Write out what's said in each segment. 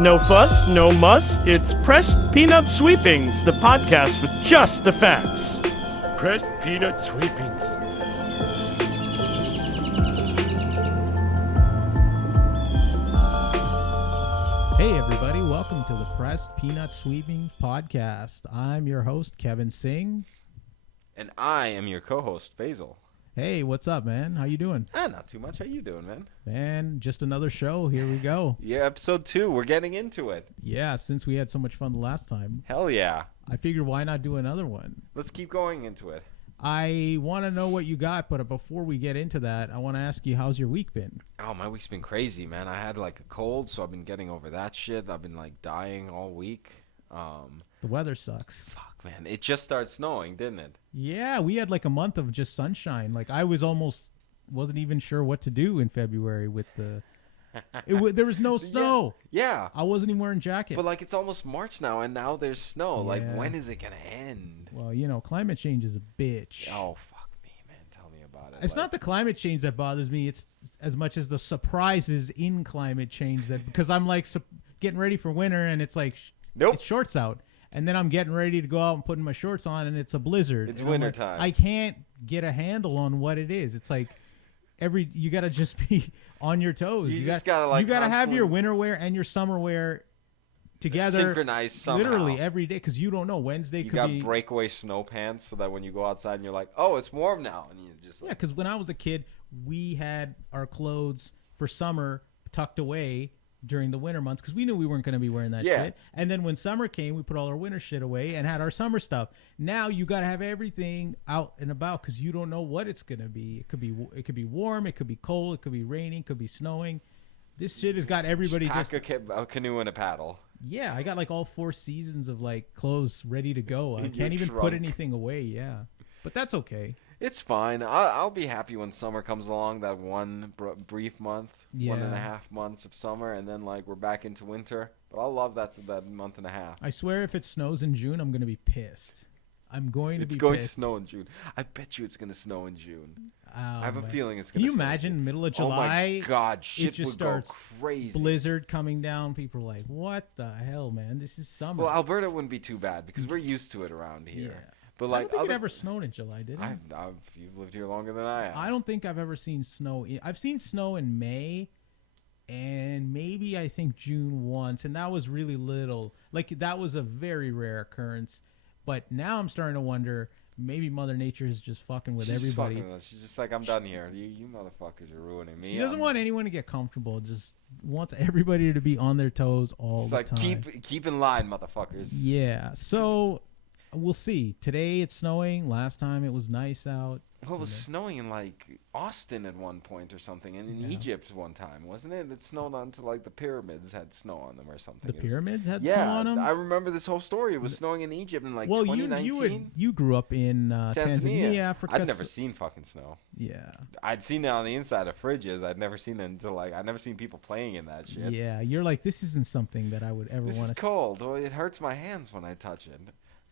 No fuss, no muss. It's Pressed Peanut Sweepings, the podcast with just the facts. Pressed Peanut Sweepings. Hey everybody, welcome to the Pressed Peanut Sweepings podcast. I'm your host, Kevin Singh. And I am your co-host, Faisal. Hey, what's up, man? How you doing? Not too much. How you doing, man? Man, just another show. Here we go. Yeah, episode 2. We're getting into it. Yeah, since we had so much fun the last time, Hell yeah. I figured why not do another one? Let's keep going into it. I want to know what you got, but before we get into that, I want to ask you, how's your week been? Oh, my week's been crazy, man. I had like a cold, so I've been getting over that shit. I've been like dying all week. The weather sucks. Fuck, man. It just started snowing, didn't it? Yeah, we had like a month of just sunshine. Like I wasn't even sure what to do in February with the... there was no snow. Yeah. I wasn't even wearing a jacket. But like it's almost March now, and now there's snow. Yeah. Like when is it gonna end? Well, you know, climate change is a bitch. Oh, fuck me, man. Tell me about it. It's not the climate change that bothers me. It's as much as the surprises in climate change that, because I'm like getting ready for winter and it's like Nope. it's shorts out. And then I'm getting ready to go out and putting my shorts on and it's a blizzard. It's and winter like, time. I can't get a handle on what it is. It's like you got to just be on your toes. You just gotta, like, you got to have your constantly- winter wear and your summer wear together. Synchronized somehow. Literally every day, because you don't know. Wednesday You could got be... breakaway snow pants so that when you go outside and you're like, oh, it's warm now. And you just Yeah, like, because when I was a kid, we had our clothes for summer tucked away during the winter months because we knew we weren't going to be wearing that Yeah. shit. And then when summer came, we put all our winter shit away and had our summer stuff. Now you got to have everything out and about because you don't know what it's going to be. It could be warm, it could be cold, it could be raining, it could be snowing. This shit has got everybody pack just... a canoe and a paddle. Yeah, I got like all 4 seasons of like clothes ready to go. I In can't your even put trunk. anything away. Yeah, but that's okay. It's fine. I'll be happy when summer comes along, that one brief month, Yeah. 1.5 months of summer, and then like we're back into winter. But I'll love that month and a half. I swear if it snows in June, I'm going to be pissed. I'm going to It's be going pissed. to snow in June. I bet you it's going to snow in June. Oh, I have a man. feeling it's Can going to you snow. imagine middle of Oh July? my God, it shit just would go starts crazy. blizzard coming down. People are like, what the hell, man? This is summer. Well, Alberta wouldn't be too bad because we're used to it around here. Yeah. But I like don't think other, it ever snowed in July, did it? you've lived here longer than I have. I don't think I've ever seen snow. I've seen snow in May and maybe I think June once, and that was really little. Like that was a very rare occurrence. But now I'm starting to wonder, maybe Mother Nature is just fucking with She's just everybody. fucking with us. She's just like, I'm done here. You motherfuckers are ruining me. She doesn't want anyone to get comfortable. Just wants everybody to be on their toes all It's the like time. keep in line, motherfuckers. Yeah. So we'll see. Today it's snowing. Last time it was nice out. Well, it was snowing in like Austin at one point or something, and in Yeah. Egypt one time, wasn't it? It snowed onto like the pyramids had snow on them or something. The It was- pyramids had yeah, snow on them. I remember this whole story. It was snowing in Egypt in like Well, 2019. you grew up in Tanzania, Africa. I'd never seen fucking snow. Yeah. I'd seen it on the inside of fridges. I'd never seen it until like I'd never seen people playing in that shit. Yeah. You're like, this isn't something that I would ever This want is to. cold. Well, it hurts my hands when I touch it.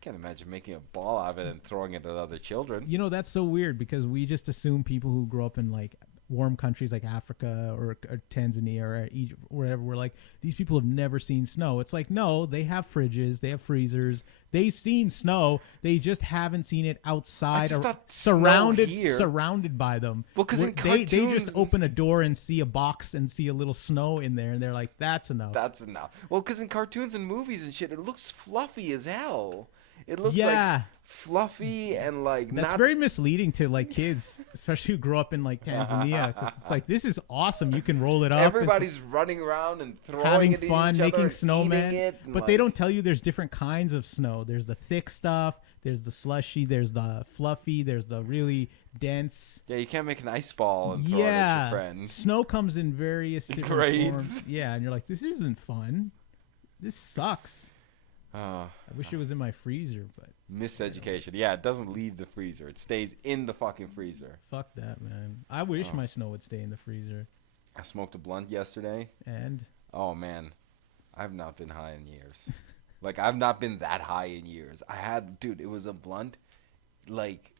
Can't imagine making a ball out of it and throwing it at other children. You know, that's so weird because we just assume people who grow up in like warm countries like Africa or Tanzania or Egypt or wherever, we're like, these people have never seen snow. It's like, no, they have fridges, they have freezers, they've seen snow, they just haven't seen it outside or surrounded by them. Well, 'cause in they just cartoons- open a door and see a box and see a little snow in there and they're like, that's enough. That's enough. Well, because in cartoons and movies and shit, it looks fluffy as hell. It looks Yeah. like fluffy and like That's not. very misleading to like kids, especially who grow up in like Tanzania, because it's like, this is awesome. You can roll it up. Everybody's running around and throwing having it at fun, each other making and snowmen. eating it and, But they like- don't tell you there's different kinds of snow. There's the thick stuff, there's the slushy, there's the fluffy, there's the really dense. Yeah, you can't make an ice ball and throw it at your friends. Snow comes in various different Grades. forms. Yeah, and you're like, this isn't fun. This sucks. I wish it was in my freezer, but Miseducation. Yeah, it doesn't leave the freezer. It stays in the fucking freezer. fuck that, man. I wish my snow would stay in the freezer. I smoked a blunt yesterday. And Oh, man. I've not been high in years. Like, I've not been that high in years. Dude, it was a blunt. Like,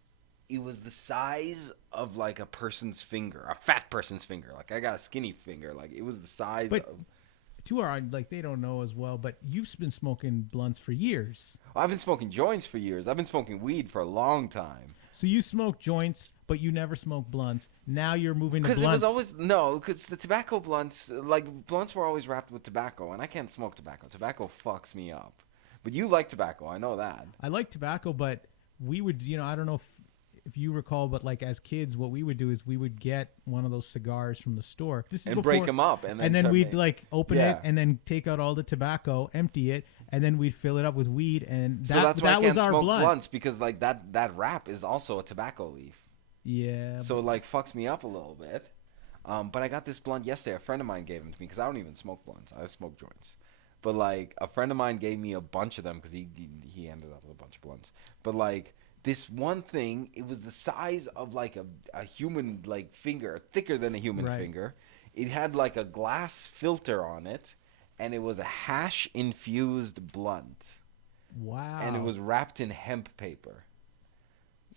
it was the size of, like, a person's finger. A fat person's finger. Like, I got a skinny finger. Like, it was the size But of... to our like they don't know as well, but you've been smoking blunts for years. I've been smoking joints for years. I've been smoking weed for a long time. So you smoke joints, but you never smoke blunts. Now you're moving to Because blunts. it was always because the tobacco blunts, like blunts, were always wrapped with tobacco, and I can't smoke tobacco. Tobacco fucks me up. But you like tobacco, I know that. I like tobacco, but we would, I don't know if you recall, but like as kids, what we would do is we would get one of those cigars from the store. This is And before, break them up, and then we'd like open Yeah. it and then take out all the tobacco, empty it, and then we'd fill it up with weed, and So that's why that I can't was our smoke blunt. blunts, because like that wrap is also a tobacco leaf. Yeah. So it like fucks me up a little bit. But I got this blunt yesterday. A friend of mine gave them to me because I don't even smoke blunts. I smoke joints. But like a friend of mine gave me a bunch of them because he ended up with a bunch of blunts. But like this one thing, it was the size of like a human like finger, thicker than a human Right. finger. It had like a glass filter on it, and it was a hash infused blunt. Wow. And it was wrapped in hemp paper.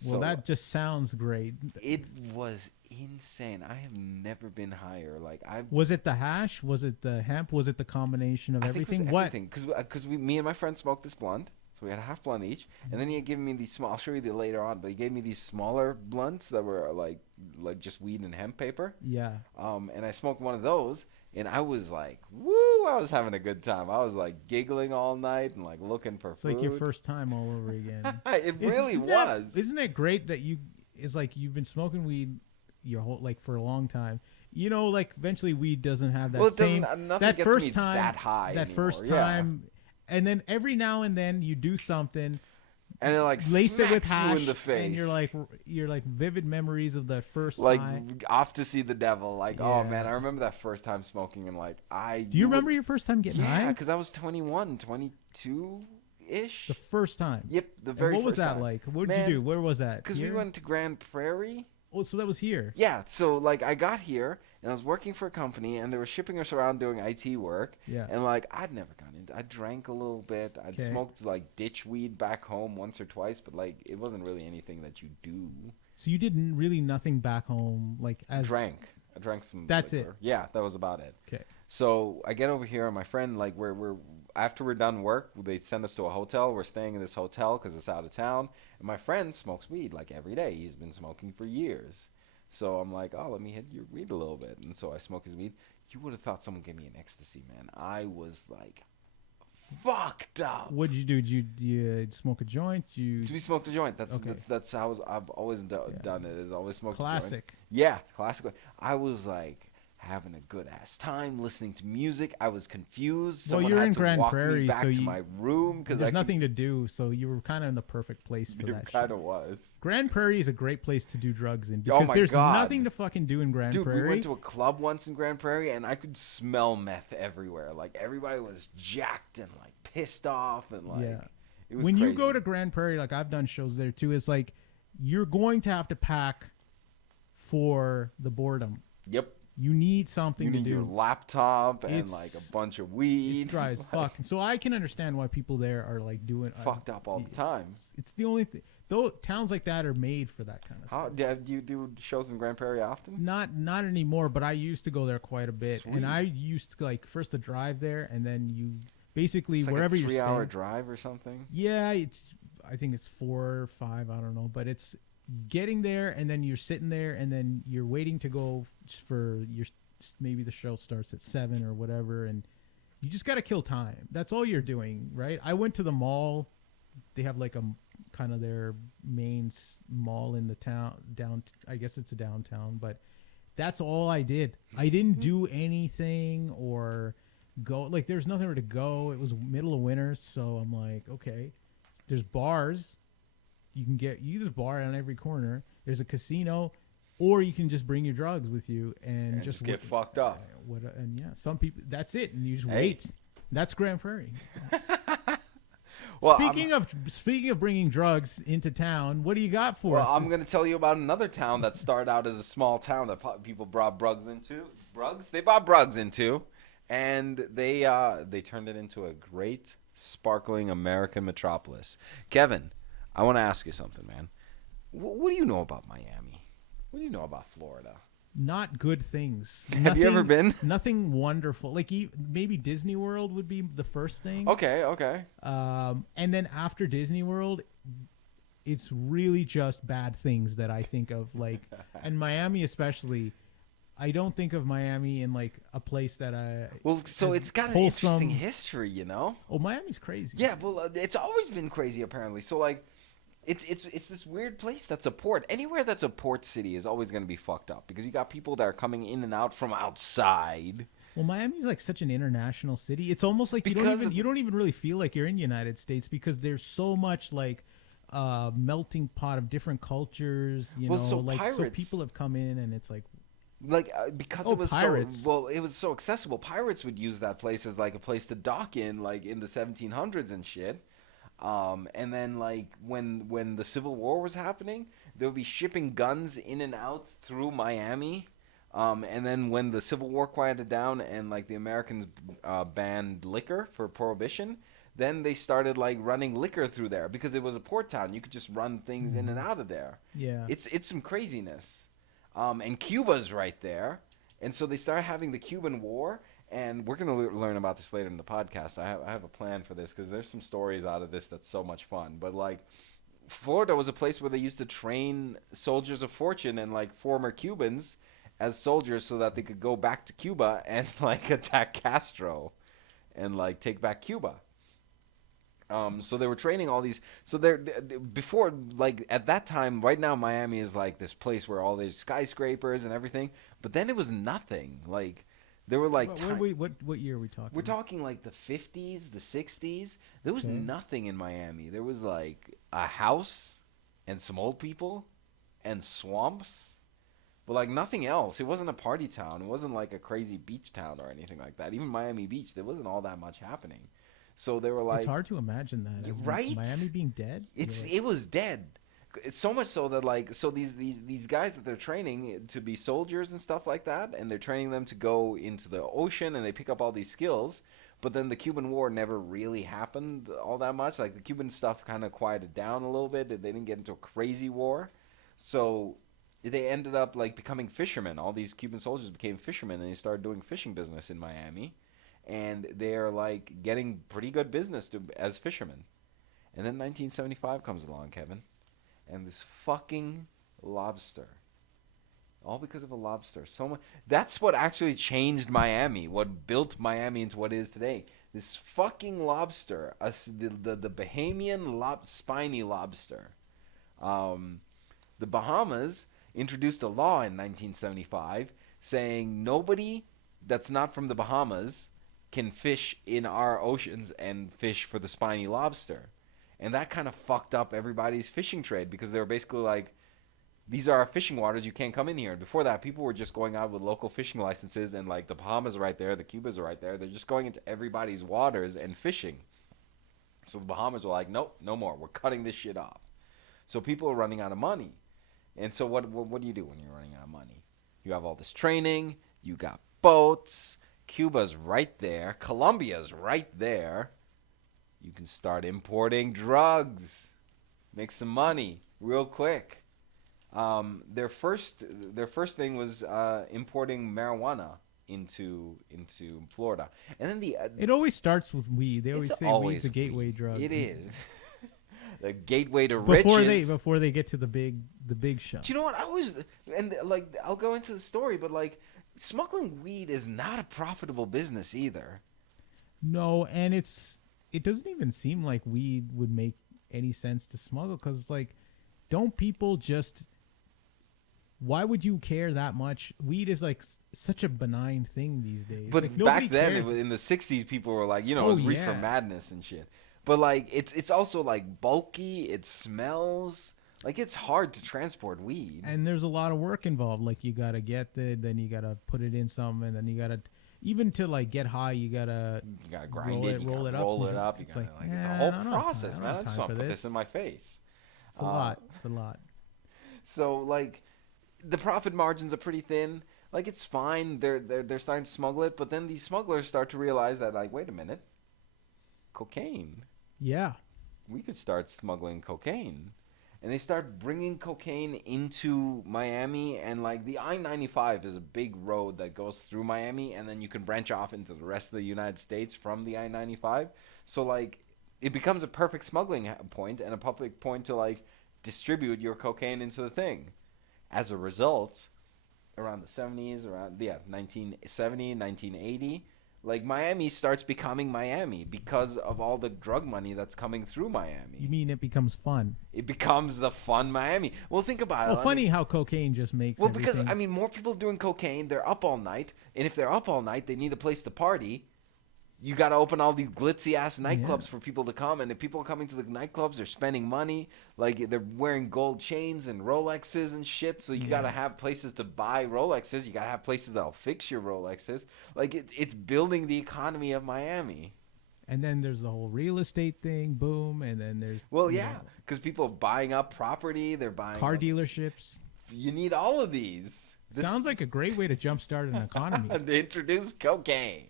Well, So that just sounds great. it was insane. I have never been higher. Like Was it the hash? Was it the hemp? Was it the combination of everything? What? Because me and my friend smoked this blunt, so we had a half blunt each, and then he had given me these small. I'll show you the later on, but he gave me these smaller blunts that were like just weed and hemp paper. Yeah. And I smoked one of those, and I was like, woo! I was having a good time. I was like giggling all night and like looking for It's food. like your first time all over again. It really was. Isn't it great that it's like you've been smoking weed your whole like for a long time. Like eventually weed doesn't have that Well, it same doesn't. Nothing that gets first me time that high. that anymore. first Yeah. time, and then every now and then you do something, and it like lace it with smacks hash, you in the face, and you're like vivid memories of the first like high. off to see the devil. Like, oh Yeah. man, I remember that first time smoking, and like Do you remember your first time getting Yeah, high? because I was 21, 22 ish. The first time. Yep, the And very. what was first that time. like? What did Man, you do? Where was that? Because we Here? went to Grand Prairie. Oh, so that was here. Yeah, so like I got here and I was working for a company and they were shipping us around doing IT work. Yeah. And like I'd never gone into. I drank a little bit. I'd 'Kay. smoked like ditch weed back home once or twice, but like it wasn't really anything that you do. So you did really nothing back home, like as I drank some. That's liquor. it? Yeah, that was about it. Okay. So I get over here and my friend like we're after we're done work, they send us to a hotel. We're staying in this hotel because it's out of town. And my friend smokes weed like every day. He's been smoking for years. So I'm like, oh, let me hit your weed a little bit. And so I smoke his weed. You would have thought someone gave me an ecstasy, man. I was like fucked up. What did you do? Did you smoke a joint? So we smoked a joint. Okay. That's how I've always done it. Is always smoked a joint. Classic. Yeah, classic. I was like having a good ass time listening to music. I was confused. Well, Someone you're had in to Grand walk Prairie, me back so to my room because There's nothing to do, so you were kind of in the perfect place for It that kind shit. of was. Grand Prairie is a great place to do drugs in Oh because my there's God. nothing to fucking do in Grand Dude, Prairie. we went to a club once in Grand Prairie, and I could smell meth everywhere. Like everybody was jacked and like pissed off, and like Yeah. it was When you crazy. go to Grand Prairie, like I've done shows there too, it's like you're going to have to pack for the boredom. Yep. You need something You need to your do. laptop and It's- like a bunch of weed. It's dry as like, fuck. So I can understand why people there are like doing Fucked up all the time. It's the only thing. Though towns like that are made for that kind of How stuff. do you do shows in Grand Prairie often? Not anymore, but I used to go there quite a bit, Sweet. and I used to like first to drive there, and then you basically It's like wherever a you're 3-hour staying. drive or something. Yeah, I think it's 4 or 5. I don't know, but it's getting there, and then you're sitting there, and then you're waiting to go for your maybe the show starts at 7 or whatever, and you just got to kill time. That's all you're doing, right? I went to the mall. They have like a kind of their main mall in the town I guess it's a downtown, but that's all I did. I didn't do anything or go like there's nowhere to go. It was middle of winter, so I'm like, okay, there's bars. There's a bar on every corner. There's a casino, or you can just bring your drugs with you and just get fucked up. And yeah, some people that's it, and you just Hey. wait. That's Grand Prairie. Well, Speaking of bringing drugs into town, what do you got for Well, us? I'm going to tell you about another town that started out as a small town that people brought drugs into. They bought drugs into, and they turned it into a great, sparkling American metropolis. Kevin, I want to ask you something, man. What do you know about Miami? What do you know about Florida? not good things. Have you ever been? Nothing wonderful. Like maybe Disney World would be the first thing. Okay. And then after Disney World, it's really just bad things that I think of. Like, and Miami especially. I don't think of Miami in like a place that so it's got an interesting history, you know. Oh, Miami's crazy. Yeah, well, it's always been crazy apparently. So like, it's this weird place that's a port. Anywhere that's a port city is always going to be fucked up because you got people that are coming in and out from outside. Well, Miami's like such an international city. It's almost like you don't even really feel like you're in the United States because there's so much like melting pot of different cultures. You know, so like pirates, so people have come in and it's like. Because it was pirates. It was so accessible. Pirates would use that place as like a place to dock in, like in the 1700s and shit. And then like when the Civil War was happening, they would be shipping guns in and out through Miami. And then when the Civil War quieted down and like the Americans banned liquor for prohibition, then they started like running liquor through there because it was a port town. You could just run things in and out of there. Yeah, it's some craziness. And Cuba's right there. And so they start having the Cuban War. And we're going to learn about this later in the podcast. I have a plan for this because there's some stories out of this that's so much fun. But, like, Florida was a place where they used to train soldiers of fortune and, like, former Cubans as soldiers so that they could go back to Cuba and, like, attack Castro and, like, take back Cuba. So they were training all these. So before, like at that time, right now Miami is like this place where all these skyscrapers and everything. But then it was nothing. Like there were like. What year are we talking? We're talking like the 50s, the 60s. There was nothing in Miami. There was like a house and some old people and swamps. But like nothing else. It wasn't a party town. It wasn't like a crazy beach town or anything like that. Even Miami Beach, there wasn't all that much happening. So they were like, it's hard to imagine that, right? Miami being dead. It was dead. It's so much so that like these guys that they're training to be soldiers and stuff like that, and they're training them to go into the ocean and they pick up all these skills. But then the Cuban War never really happened all that much. Like the Cuban stuff kind of quieted down a little bit. They didn't get into a crazy war, so they ended up like becoming fishermen. All these Cuban soldiers became fishermen, and they started doing fishing business in Miami. And they're like getting pretty good business as fishermen. And then 1975 comes along, Kevin, and this fucking lobster. All because of a lobster. That's what actually changed Miami, what built Miami into what it is today. This fucking lobster, the Bahamian spiny lobster. The Bahamas introduced a law in 1975 saying nobody that's not from the Bahamas can fish in our oceans and fish for the spiny lobster. And that kind of fucked up everybody's fishing trade because they were basically like, these are our fishing waters, you can't come in here. And before that, people were just going out with local fishing licenses and like the Bahamas are right there, the Cubas are right there. They're just going into everybody's waters and fishing. So the Bahamas were like, nope, no more. We're cutting this shit off. So people are running out of money. And so what do you do when you're running out of money? You have all this training, you got boats, Cuba's right there. Colombia's right there. You can start importing drugs. Make some money real quick. Their first thing was importing marijuana into Florida. And then it always starts with weed. They always say weed's a gateway drug. It is. The gateway to riches. Before they get to the big shot. Do you know what? I'll go into the story, but like smuggling weed is not a profitable business either. No, and it doesn't even seem like weed would make any sense to smuggle because, like, don't people just... Why would you care that much? Weed is, like, such a benign thing these days. But like, back then, in the 60s, people were like, it was reefer madness and shit. But, like, it's also, like, bulky. It smells... Like, it's hard to transport weed. And there's a lot of work involved. Like, you got to get it, then you got to put it in something, and then you got to... Even to, like, get high, you got to... You got to grind it, roll it up. It's like, it's a whole process, man. I just want to put this in my face. It's a lot. It's a lot. So, like, the profit margins are pretty thin. Like, it's fine. They're starting to smuggle it. But then these smugglers start to realize that, like, wait a minute. Cocaine. Yeah. We could start smuggling cocaine. and they start bringing cocaine into Miami. And like the I-95 is a big road that goes through Miami, and then you can branch off into the rest of the United States from the I-95. So like it becomes a perfect smuggling point and a public point to like distribute your cocaine into the thing. As a result, around the 70s, 1970, 1980, like Miami starts becoming Miami because of all the drug money that's coming through Miami. You mean it becomes fun? It becomes the fun Miami. Well, think about it. Well, funny how cocaine just makes. Well, everything... because I mean, more people doing cocaine. They're up all night, and if they're up all night, they need a place to party. You got to open all these glitzy ass nightclubs for people to come, and if people are coming to the nightclubs, they're spending money. Like they're wearing gold chains and Rolexes and shit. So you got to have places to buy Rolexes. You got to have places that'll fix your Rolexes. Like it's building the economy of Miami. And then there's the whole real estate thing, boom. And then there's because people are buying up property. They're buying car dealerships. You need all of these. Sounds like a great way to jumpstart an economy. They introduce cocaine.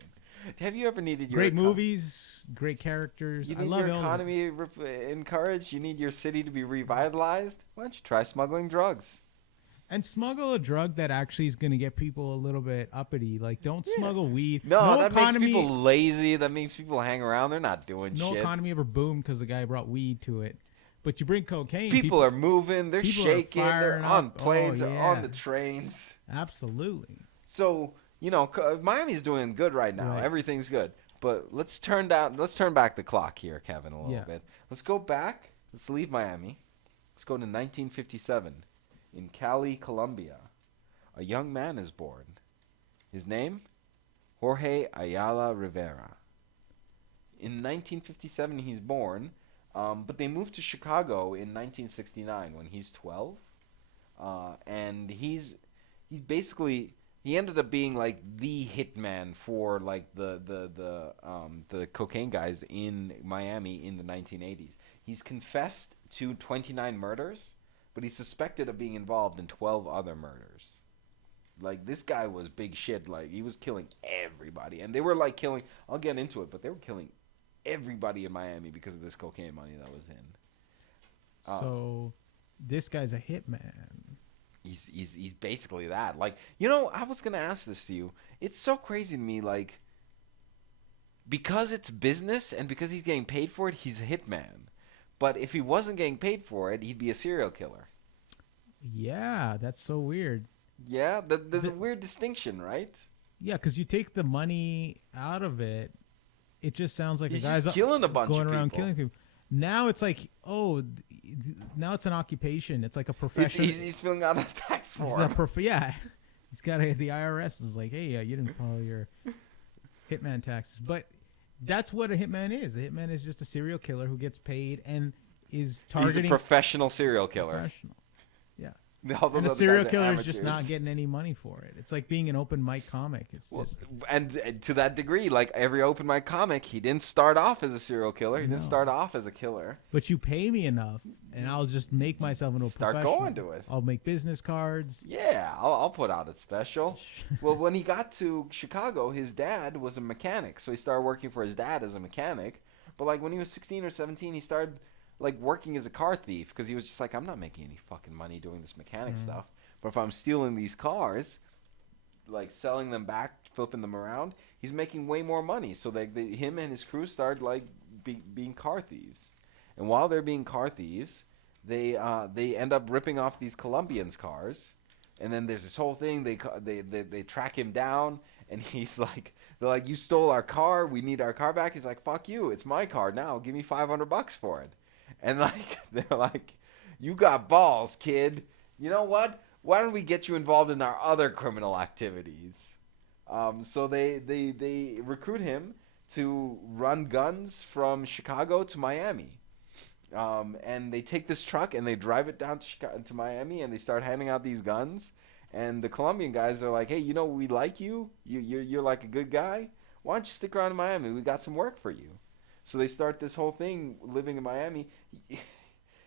Have you ever needed your great movies, great characters? You need I love your economy encouraged. You need your city to be revitalized. Why don't you try smuggling drugs? And smuggle a drug that actually is going to get people a little bit uppity. Like, don't smuggle weed. No, that makes people lazy. That makes people hang around. They're not doing shit. No economy ever boomed because the guy brought weed to it. But you bring cocaine. People are moving. They're shaking. They're on planes. They're on the trains. Absolutely. So... You know, Miami's doing good right now. Right. Everything's good. But let's turn back the clock here, Kevin, a little bit. Let's go back. Let's leave Miami. Let's go to 1957 in Cali, Colombia. A young man is born. His name? Jorge Ayala Rivera. In 1957, he's born, but they moved to Chicago in 1969 when he's 12. And he's basically... He ended up being like the hitman for like the cocaine guys in Miami in the 1980s. He's confessed to 29 murders, but he's suspected of being involved in 12 other murders. Like this guy was big shit. Like he was killing everybody, and they were like killing. I'll get into it, but they were killing everybody in Miami because of this cocaine money that was in. So, this guy's a hitman. He's basically that. Like, you know, I was going to ask this to you. It's so crazy to me, like, because it's business and because he's getting paid for it, he's a hitman. But if he wasn't getting paid for it, he'd be a serial killer. Yeah, that's so weird. Yeah, there's a weird distinction, right? Yeah, because you take the money out of it, it just sounds like he's a guy's just killing a bunch going of people. around killing people. Now it's like, now it's an occupation. It's like a profession. He's filling out a tax form. He's got the IRS is like, hey, you didn't follow your hitman taxes. But that's what a hitman is. A hitman is just a serial killer who gets paid and is targeting. He's a professional serial killer. Professional. Yeah. And the serial killer is just not getting any money for it. It's like being an open mic comic. And to that degree, like every open mic comic, he didn't start off as a serial killer. He didn't start off as a killer. But you pay me enough, and I'll just make myself into a professional. Start going to it. I'll make business cards. Yeah, I'll put out a special. Well, when he got to Chicago, his dad was a mechanic, so he started working for his dad as a mechanic. But like when he was 16 or 17, he started like working as a car thief because he was just like, I'm not making any fucking money doing this mechanic stuff. But if I'm stealing these cars, like selling them back, flipping them around, he's making way more money. So him and his crew started like being car thieves. And while they're being car thieves, they end up ripping off these Colombians' cars. And then there's this whole thing. They track him down, and he's like, they're like, you stole our car. We need our car back. He's like, fuck you. It's my car now. Give me $500 for it. And like they're like, you got balls, kid. You know what? Why don't we get you involved in our other criminal activities? So they recruit him to run guns from Chicago to Miami. And they take this truck and they drive it down to Miami, and they start handing out these guns. And the Colombian guys are like, hey, you know, we like you. You're like a good guy. Why don't you stick around in Miami? We got some work for you. So they start this whole thing living in Miami.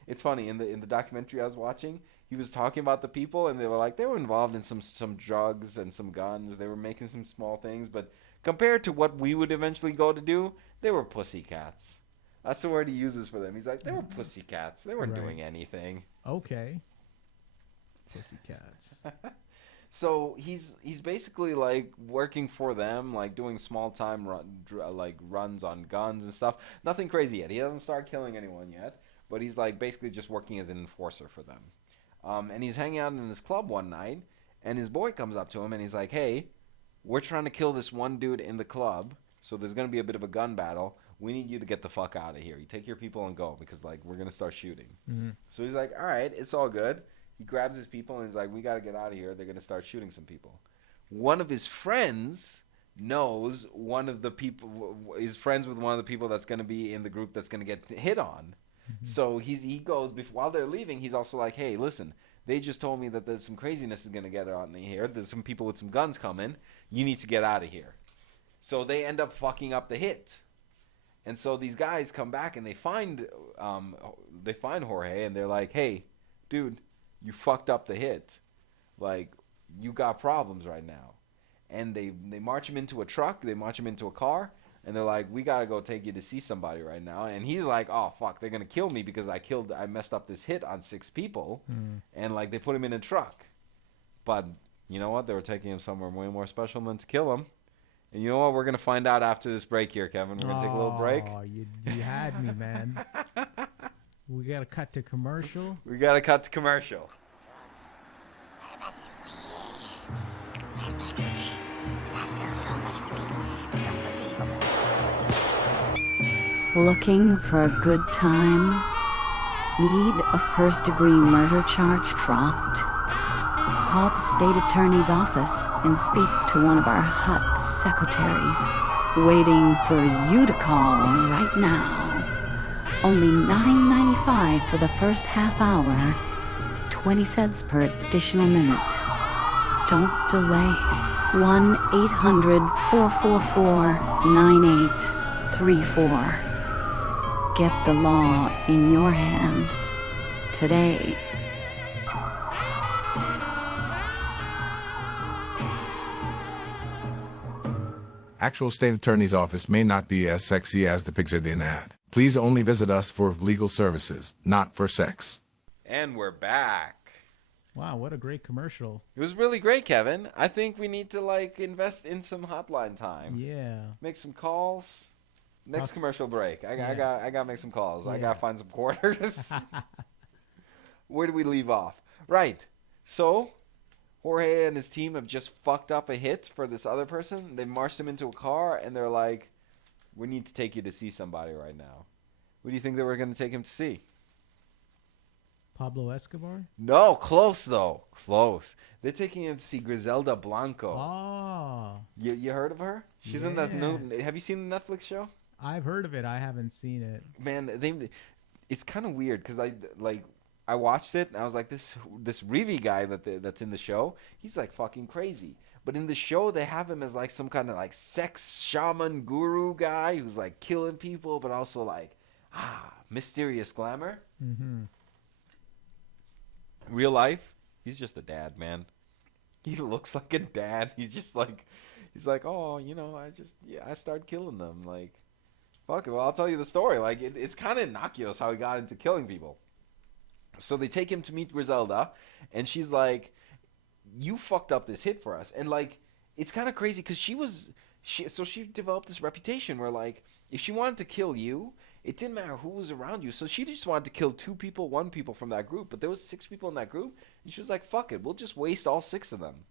It's funny, in the documentary I was watching, he was talking about the people, and they were like, they were involved in some drugs and some guns. They were making some small things, but compared to what we would eventually go to do, they were pussycats. That's the word he uses for them. He's like, they were pussycats. They weren't Right. doing anything. Okay. Pussycats. So he's basically like working for them, like doing small time runs on guns and stuff. Nothing crazy yet. He hasn't started killing anyone yet, but he's like basically just working as an enforcer for them. And he's hanging out in this club one night, and his boy comes up to him and he's like, "Hey, we're trying to kill this one dude in the club, so there's gonna be a bit of a gun battle. We need you to get the fuck out of here. You take your people and go because like we're gonna start shooting." Mm-hmm. So he's like, "All right, it's all good." He grabs his people and he's like, "We gotta get out of here. They're gonna start shooting some people." One of his friends knows one of the people is friends with one of the people that's gonna be in the group that's gonna get hit on. Mm-hmm. So he goes while they're leaving. He's also like, "Hey, listen, they just told me that there's some craziness is gonna get on here. There's some people with some guns coming. You need to get out of here." So they end up fucking up the hit. And so these guys come back and they find Jorge and they're like, "Hey, dude, you fucked up the hit. Like, you got problems right now." And they march him into a truck. They march him into a car. And they're like, "We got to go take you to see somebody right now." And he's like, "Oh, fuck, they're going to kill me because I messed up this hit on 6 people." Mm. And, like, they put him in a truck. But you know what? They were taking him somewhere way more special than to kill him. And you know what? We're going to find out after this break here, Kevin. We're going to take a little break. Oh, you had me, man. We got to cut to commercial. We got to cut to commercial. I sell so much weed. It's unbelievable. Looking for a good time? Need a first-degree murder charge dropped? Call the state attorney's office and speak to one of our hot secretaries. Waiting for you to call right now. Only $9.95 for the first half hour. 20 cents per additional minute. Don't delay. 1-800-444-9834. Get the law in your hands today. Actual state attorney's office may not be as sexy as depicted in ad. Please only visit us for legal services, not for sex. And we're back. Wow, what a great commercial. It was really great, Kevin. I think we need to like invest in some hotline time. Yeah. Make some calls. Next Talks- commercial break. I got to make some calls. I Yeah. got to find some quarters. Where do we leave off? Right. So, Jorge and his team have just fucked up a hit for this other person. They marched him into a car and they're like, "We need to take you to see somebody right now." Who do you think they were going to take him to see? Pablo Escobar? No, close though. Close. They're taking him to see Griselda Blanco. Oh, You heard of her? She's in that Yeah. new. Have you seen the Netflix show? I've heard of it. I haven't seen it. Man, it's kind of weird because I watched it and I was like, this Rivi guy that's in the show, he's like fucking crazy. But in the show, they have him as like some kind of like sex shaman guru guy who's like killing people, but also like mysterious glamour. Mm-hmm. Real life, he's just a dad, man. He looks like a dad. He's like, "Oh, I started killing them. Like, fuck it. Well, I'll tell you the story. Like, it's kind of innocuous how he got into killing people." So they take him to meet Griselda, and she's like, "You fucked up this hit for us." And like, it's kind of crazy because she developed this reputation where like, if she wanted to kill you, it didn't matter who was around you. So she just wanted to kill 2 people, 1 people from that group. But there was 6 people in that group, and she was like, "Fuck it, we'll just waste all 6 of them."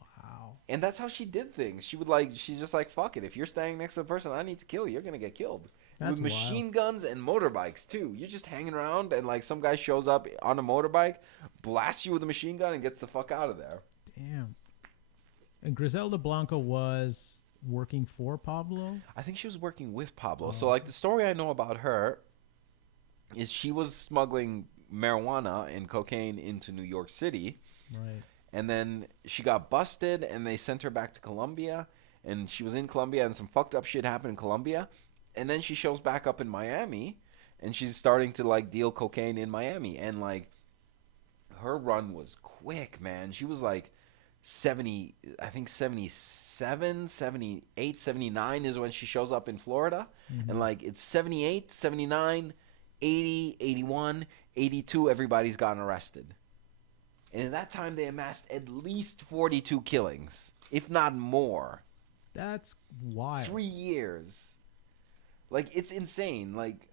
Wow. And that's how she did things. She's just like, "Fuck it, if you're standing next to the person I need to kill, you're gonna get killed." That's With machine guns and motorbikes too. You're just hanging around, and like some guy shows up on a motorbike, blasts you with a machine gun, and gets the fuck out of there. Damn. And Griselda Blanco was working for Pablo? I think she was working with Pablo. So like the story I know about her is she was smuggling marijuana and cocaine into New York City. Right. And then she got busted and they sent her back to Colombia, and she was in Colombia and some fucked up shit happened in Colombia. And then she shows back up in Miami and she's starting to like deal cocaine in Miami, and like her run was quick, man. She was like 70, I think 77, 78, 79 is when she shows up in Florida. And like it's 78, 79, 80, 81, 82, everybody's gotten arrested. And in that time, they amassed at least 42 killings, if not more. That's wild. 3 years. Like, it's insane. Like,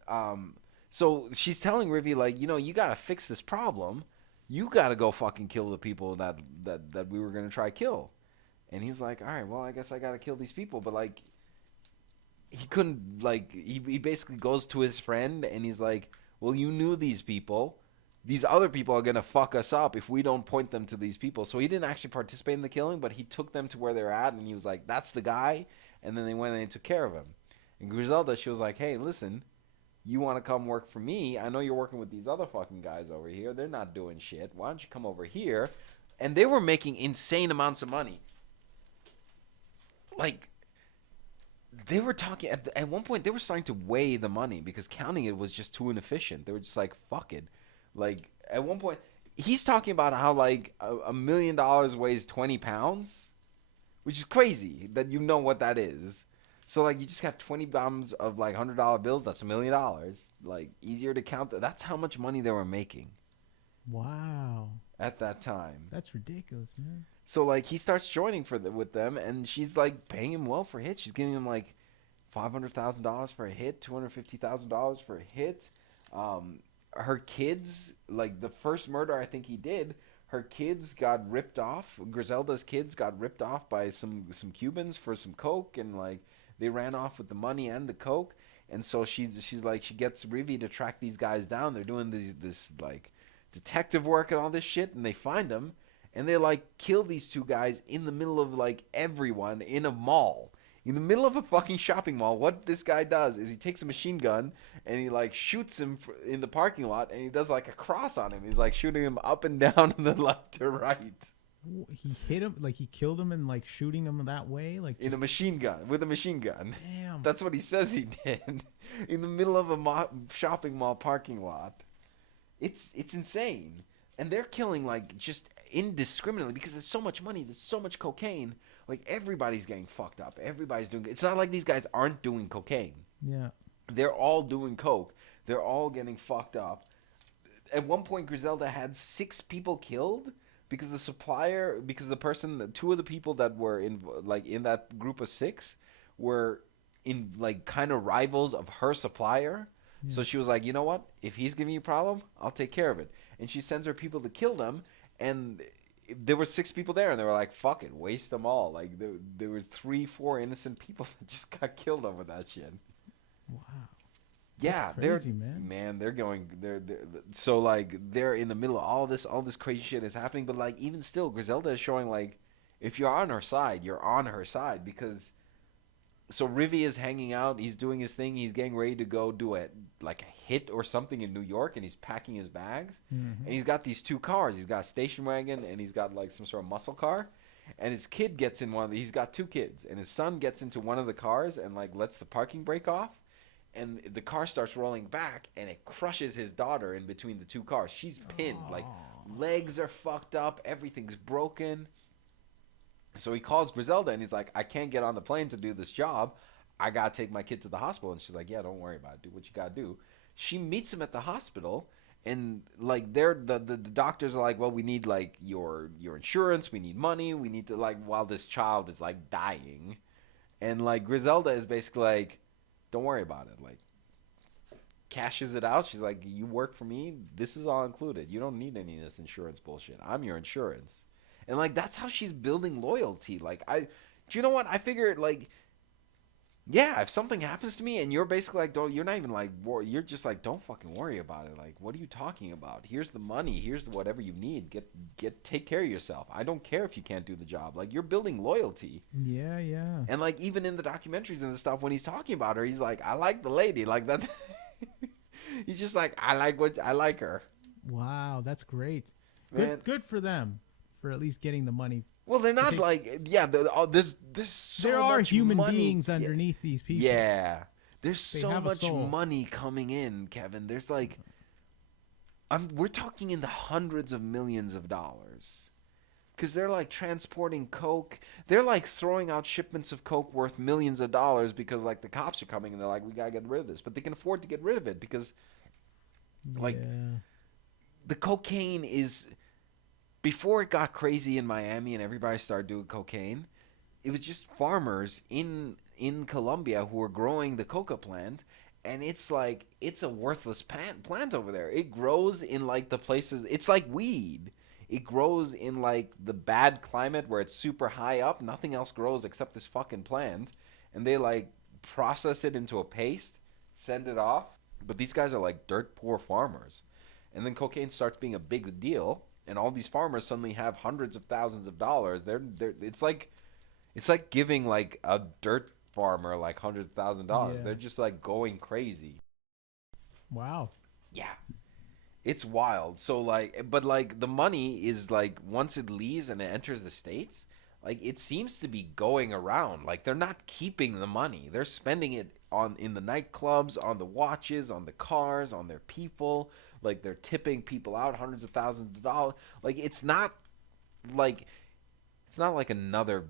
so she's telling Rivy, like, you know, you got to fix this problem. You got to go fucking kill the people that we were going to try kill. And he's like, all right, well, I guess I got to kill these people. But, like, he couldn't, like, he basically goes to his friend and he's like, well, you knew these people. These other people are going to fuck us up if we don't point them to these people. So he didn't actually participate in the killing, but he took them to where they're at, and he was like, that's the guy. And then they went and they took care of him. And Griselda, she was like, hey, listen, you want to come work for me? I know you're working with these other fucking guys over here. They're not doing shit. Why don't you come over here? And they were making insane amounts of money. Like, they were talking, at one point, they were starting to weigh the money because counting it was just too inefficient. They were just like, fuck it. Like, at one point, he's talking about how, like, $1 million weighs 20 pounds, which is crazy that you know what that is. So, like, you just got 20 bombs of, like, $100 bills. That's $1 million. Like, easier to count. That's how much money they were making. Wow. At that time. That's ridiculous, man. So, like, he starts joining with them, and she's, like, paying him well for hits. She's giving him, like, $500,000 for a hit, $250,000 for a hit. Her kids, like the first murder I think he did, her kids got ripped off. Griselda's kids got ripped off by some Cubans for some coke, and like they ran off with the money and the coke. And so she's like, she gets Rivy to track these guys down. They're doing this like detective work and all this shit, and they find them, and they like kill these two guys in the middle of like everyone in a mall. In the middle of a fucking shopping mall, what this guy does is he takes a machine gun and he like shoots him in the parking lot, and he does like a cross on him. He's like shooting him up and down and then left to right. He hit him, like he killed him and like shooting him that way, like in a machine gun, with a machine gun. Damn. That's what he says he did. In the middle of a shopping mall parking lot. It's insane. And they're killing like just indiscriminately because there's so much money, there's so much cocaine. Like, everybody's getting fucked up. Everybody's doing... It's not like these guys aren't doing cocaine. Yeah. They're all doing coke. They're all getting fucked up. At one point, Griselda had 6 people killed because the supplier... Because the person... 2 of the people that were in that group of 6 were in, like, kind of rivals of her supplier. Yeah. So she was like, you know what? If he's giving you a problem, I'll take care of it. And she sends her people to kill them, and... There were 6 people there, and they were like, fuck it, waste them all. Like, there were 3-4 innocent people that just got killed over that shit. Wow. Yeah, that's crazy, man. They're going, so, like, they're in the middle of all this crazy shit is happening, but, like, even still, Griselda is showing, like, if you're on her side, you're on her side, because, so Rivy is hanging out, he's doing his thing, he's getting ready to go do a hit or something in New York, and he's packing his bags, and he's got these 2 cars. He's got a station wagon, and he's got like some sort of muscle car, and his kid gets in he's got 2 kids, and his son gets into one of the cars and like lets the parking brake off, and the car starts rolling back, and it crushes his daughter in between the 2 cars. She's pinned, like legs are fucked up, everything's broken. So he calls Griselda, and he's like, I can't get on the plane to do this job. I got to take my kid to the hospital. And she's like, yeah, don't worry about it. Do what you got to do. She meets him at the hospital, and, like, the doctors are like, well, we need, like, your insurance. We need money. We need to, like, while this child is, like, dying. And, like, Griselda is basically like, don't worry about it. Like, cashes it out. She's like, you work for me. This is all included. You don't need any of this insurance bullshit. I'm your insurance. And, like, that's how she's building loyalty. Like, do you know what? I figured, like, yeah, if something happens to me and you're basically like, you're not even like, you're just like, don't fucking worry about it. Like, what are you talking about? Here's the money. Here's whatever you need. Take care of yourself. I don't care if you can't do the job. Like, you're building loyalty. Yeah, yeah. And, like, even in the documentaries and stuff, when he's talking about her, he's like, I like the lady. Like, that. He's just like, I like her. Wow, that's great. Good for them. For at least getting the money. Well, they're not like, yeah, there's so there are much human money. beings underneath these people. Yeah. There's They so have a much soul. money coming in, Kevin. There's like, we're talking in the hundreds of millions of dollars. because they're like transporting coke. They're like throwing out shipments of coke worth millions of dollars because like the cops are coming and they're like, we gotta get rid of this, but they can afford to get rid of it because like the cocaine is, before it got crazy in Miami and everybody started doing cocaine, it was just farmers in Colombia who were growing the coca plant. And it's like, it's a worthless plant over there. It grows in like the places, it's like weed. It grows in like the bad climate where it's super high up. Nothing else grows except this fucking plant. And they like process it into a paste, send it off. But these guys are like dirt poor farmers. And then cocaine starts being a big deal. And all these farmers suddenly have hundreds of thousands of dollars. It's like giving like a dirt farmer like $100,000. Yeah. They're just like going crazy. Wow. Yeah, it's wild. So like, but like the money is like, once it leaves and it enters the States, like it seems to be going around. Like they're not keeping the money. They're spending it in the nightclubs, on the watches, on the cars, on their people. Like they're tipping people out hundreds of thousands of dollars. Like it's not like another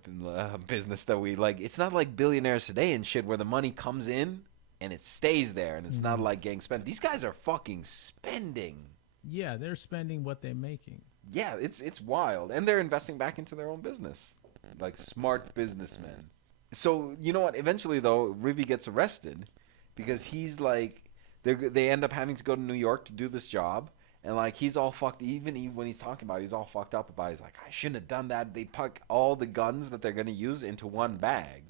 business that we like. It's not like Billionaires Today and shit where the money comes in and it stays there and it's not like getting spent. These guys are fucking spending. Yeah, they're spending what they're making. Yeah, it's wild. And they're investing back into their own business. Like smart businessmen. So, you know what? Eventually, though, Rivi gets arrested because he's like, they end up having to go to New York to do this job. And like he's all fucked. Even when he's talking about it, he's all fucked up about it. He's like, I shouldn't have done that. They pack all the guns that they're gonna use into one bag,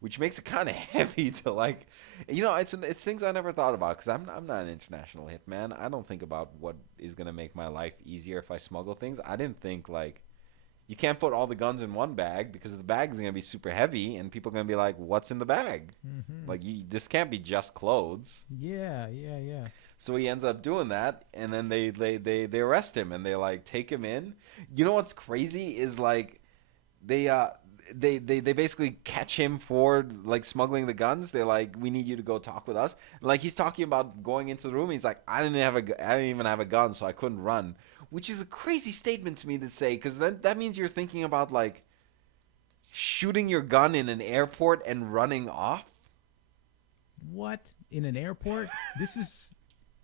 which makes it kind of heavy to like, you know, it's things I never thought about because I'm not an international hitman. I don't think about what is gonna make my life easier if I smuggle things. I didn't think like, you can't put all the guns in one bag because the bag is gonna be super heavy and people are gonna be like, what's in the bag? Mm-hmm. Like this can't be just clothes. Yeah. So he ends up doing that, and then they arrest him, and they like take him in. You know what's crazy is like they basically catch him for like smuggling the guns. They're like, we need you to go talk with us. Like he's talking about going into the room. He's like, I didn't even have a gun, so I couldn't run. Which is a crazy statement to me to say, because then that means you're thinking about like shooting your gun in an airport and running off. What? In an airport? This is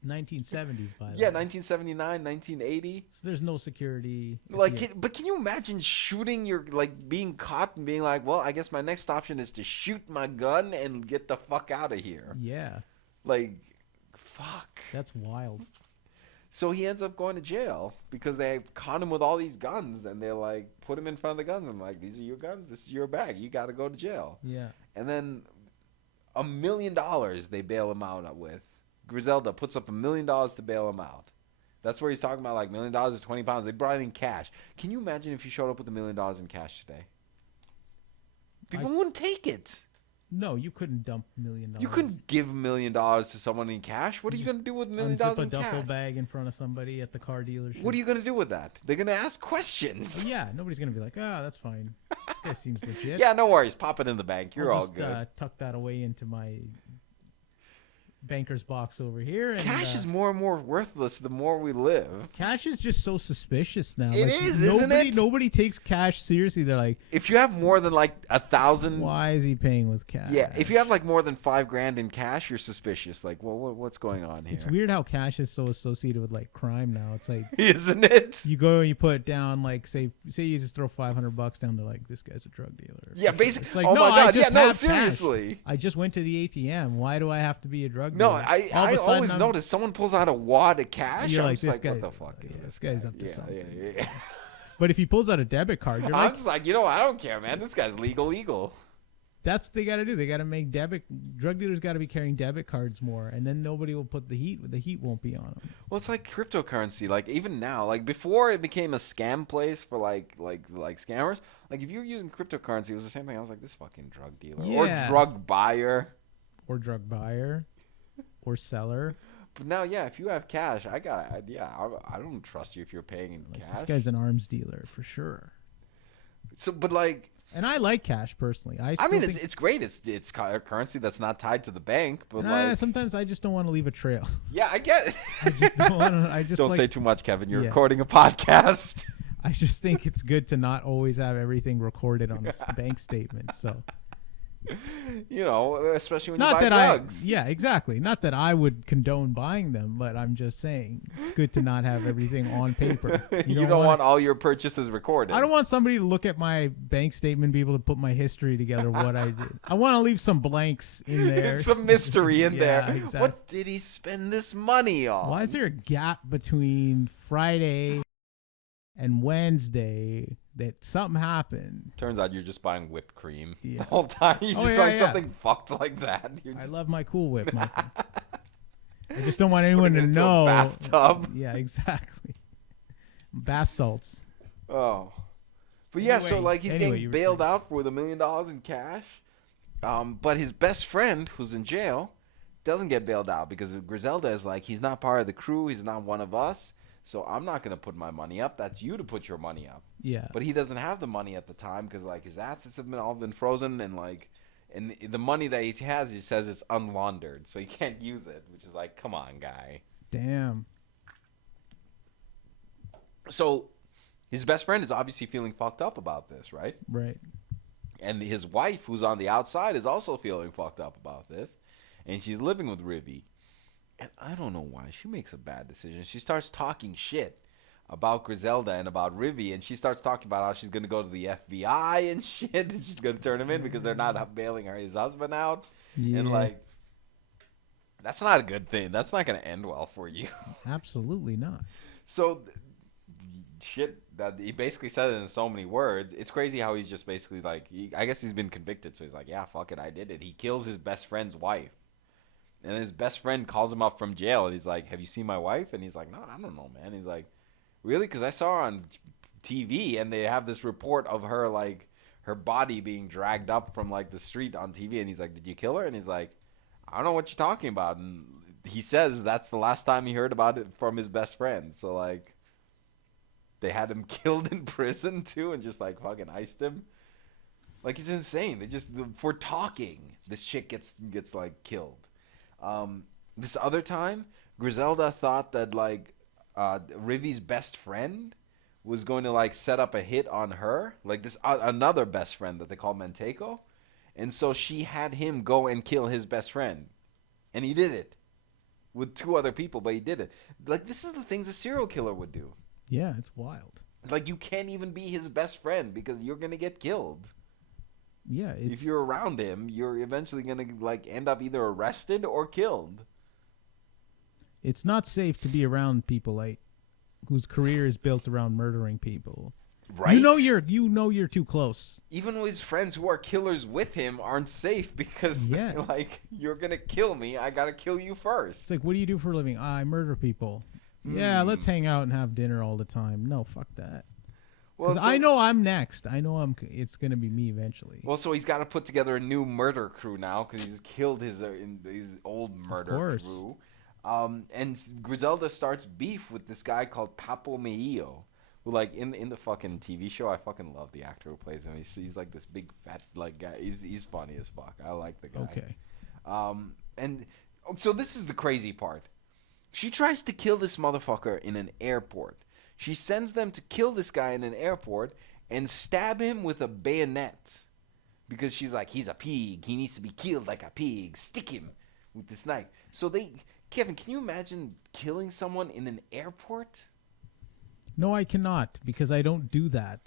1970s, by the way. Yeah, 1979, 1980. So there's no security. Like, but can you imagine shooting your, like, being caught and being like, well, I guess my next option is to shoot my gun and get the fuck out of here. Yeah. Like, fuck. That's wild. So he ends up going to jail because they caught him with all these guns, and they, like, put him in front of the guns and like, these are your guns, this is your bag, you got to go to jail. Yeah. And then $1 million they bail him out with. Griselda puts up $1 million to bail him out. That's where he's talking about like $1 million is 20 pounds. They brought it in cash. Can you imagine if you showed up with $1 million in cash today? People wouldn't take it. No, you couldn't dump $1 million. You couldn't give $1 million to someone in cash. What are you going to do with $1 million in cash? Unzip a duffel bag in front of somebody at the car dealership. What are you going to do with that? They're going to ask questions. Yeah, nobody's going to be like, that's fine. This guy seems legit. Yeah, no worries. Pop it in the bank. You're all good. Tuck that away into my banker's box over here. And, cash is more and more worthless the more we live. Cash is just so suspicious now. Isn't it? Nobody takes cash seriously. They're like, if you have more than like 1,000, why is he paying with cash? Yeah, if you have like more than $5,000 in cash, you're suspicious. Like, well, what's going on here? It's weird how cash is so associated with like crime now. It's like, isn't it? You go and you put down like, say you just throw $500 down to like, this guy's a drug dealer. Yeah, basically. It's like, oh no, my god, yeah, no, seriously. Cash. I just went to the ATM. Why do I have to be a drug No, dealer? I always notice someone pulls out a wad of cash. You're I'm like, just this like, guy, what the fuck? Yeah, this guy's up to something. Yeah. But if he pulls out a debit card, you're I'm just like, I don't care, man. This guy's legal. That's what they got to do. They got to make drug dealers got to be carrying debit cards more, and then nobody will put the heat won't be on them. Well, it's like cryptocurrency. Like even now, like before it became a scam place for like scammers. Like if you were using cryptocurrency, it was the same thing. I was like, this fucking drug dealer or drug buyer or seller. But now, yeah, if you have cash, I don't trust you if you're paying in cash. This guy's an arms dealer for sure. So, but like, and I like cash personally. I mean, it's great. It's currency that's not tied to the bank. But like, sometimes I just don't want to leave a trail. Yeah, I get it. I just don't want to. Don't say too much, Kevin. You're recording a podcast. I just think it's good to not always have everything recorded on a bank statement. So, You know, especially when not you buy that drugs. yeah, exactly. Not that I would condone buying them, but I'm just saying it's good to not have everything on paper. You don't want all your purchases recorded. I don't want somebody to look at my bank statement, be able to put my history together, what I did. I want to leave some blanks in there. It's some mystery in Yeah, there. exactly. What did he spend this money on? Why is there a gap between Friday and Wednesday that something happened? Turns out you're just buying whipped cream Yeah. the whole time. You Oh, just yeah, like yeah. something fucked like that. You're I just love my Cool Whip, Michael. I just don't want Just anyone putting to it into a know. bathtub. Yeah, exactly. Bath salts. Oh. But yeah, so Anyway, like he's you getting were bailed saying. out with $1 million in cash. But his best friend, who's in jail, doesn't get bailed out because Griselda is like, he's not part of the crew. He's not one of us. So I'm not going to put my money up. That's you to put your money up. Yeah. But he doesn't have the money at the time because like his assets have all been frozen and the money that he has, he says it's unlaundered, so he can't use it, which is like, come on, guy. Damn. So his best friend is obviously feeling fucked up about this, right? Right. And his wife, who's on the outside, is also feeling fucked up about this, and she's living with Rivy. And I don't know why she makes a bad decision. She starts talking shit about Griselda and about Rivy, and she starts talking about how she's gonna go to the FBI and shit, and she's gonna turn him in because they're not bailing his husband out. Yeah. And like, that's not a good thing. That's not gonna end well for you. Absolutely not. So, shit that he basically said it in so many words. It's crazy how he's just basically like, I guess he's been convicted, so he's like, yeah, fuck it, I did it. He kills his best friend's wife. And his best friend calls him up from jail, and he's like, have you seen my wife? And he's like, no, I don't know, man. He's like, really? Because I saw her on TV, and they have this report of her, like, her body being dragged up from, like, the street on TV. And he's like, did you kill her? And he's like, I don't know what you're talking about. And he says that's the last time he heard about it from his best friend. So, like, they had him killed in prison, too, and just, like, fucking iced him. Like, it's insane. They just, for talking, this chick gets like, killed. This other time, Griselda thought that, like, Rivy's best friend was going to, like, set up a hit on her. Like, this another best friend that they call Manteco. And so she had him go and kill his best friend. And he did it. With 2 other people, but he did it. Like, this is the things a serial killer would do. Yeah, it's wild. Like, you can't even be his best friend because you're going to get killed. Yeah, it's, If you're around him, you're eventually going to, like, end up either arrested or killed. it's not safe to be around people like whose career is built around murdering people. Right? You know you're too close. Even his friends who are killers with him aren't safe because, Yeah. they're like, you're going to kill me. I got to kill you first. It's like, what do you do for a living? I murder people. Yeah, let's hang out and have dinner all the time. No, fuck that. Well, Because I know I'm next. I know it's gonna be me eventually. Well, so he's got to put together a new murder crew now because he's killed his old murder course. crew. And Griselda starts beef with this guy called Papo Meillo, who, like, in the fucking TV show, I fucking love the actor who plays him. He's like this big fat like guy. He's funny as fuck. I like the guy. Okay. And so this is the crazy part. She tries to kill this motherfucker in an airport. She sends them to kill this guy in an airport and stab him with a bayonet. Because she's like, he's a pig. He needs to be killed like a pig. Stick him with this knife. So Kevin, can you imagine killing someone in an airport? No, I cannot because I don't do that.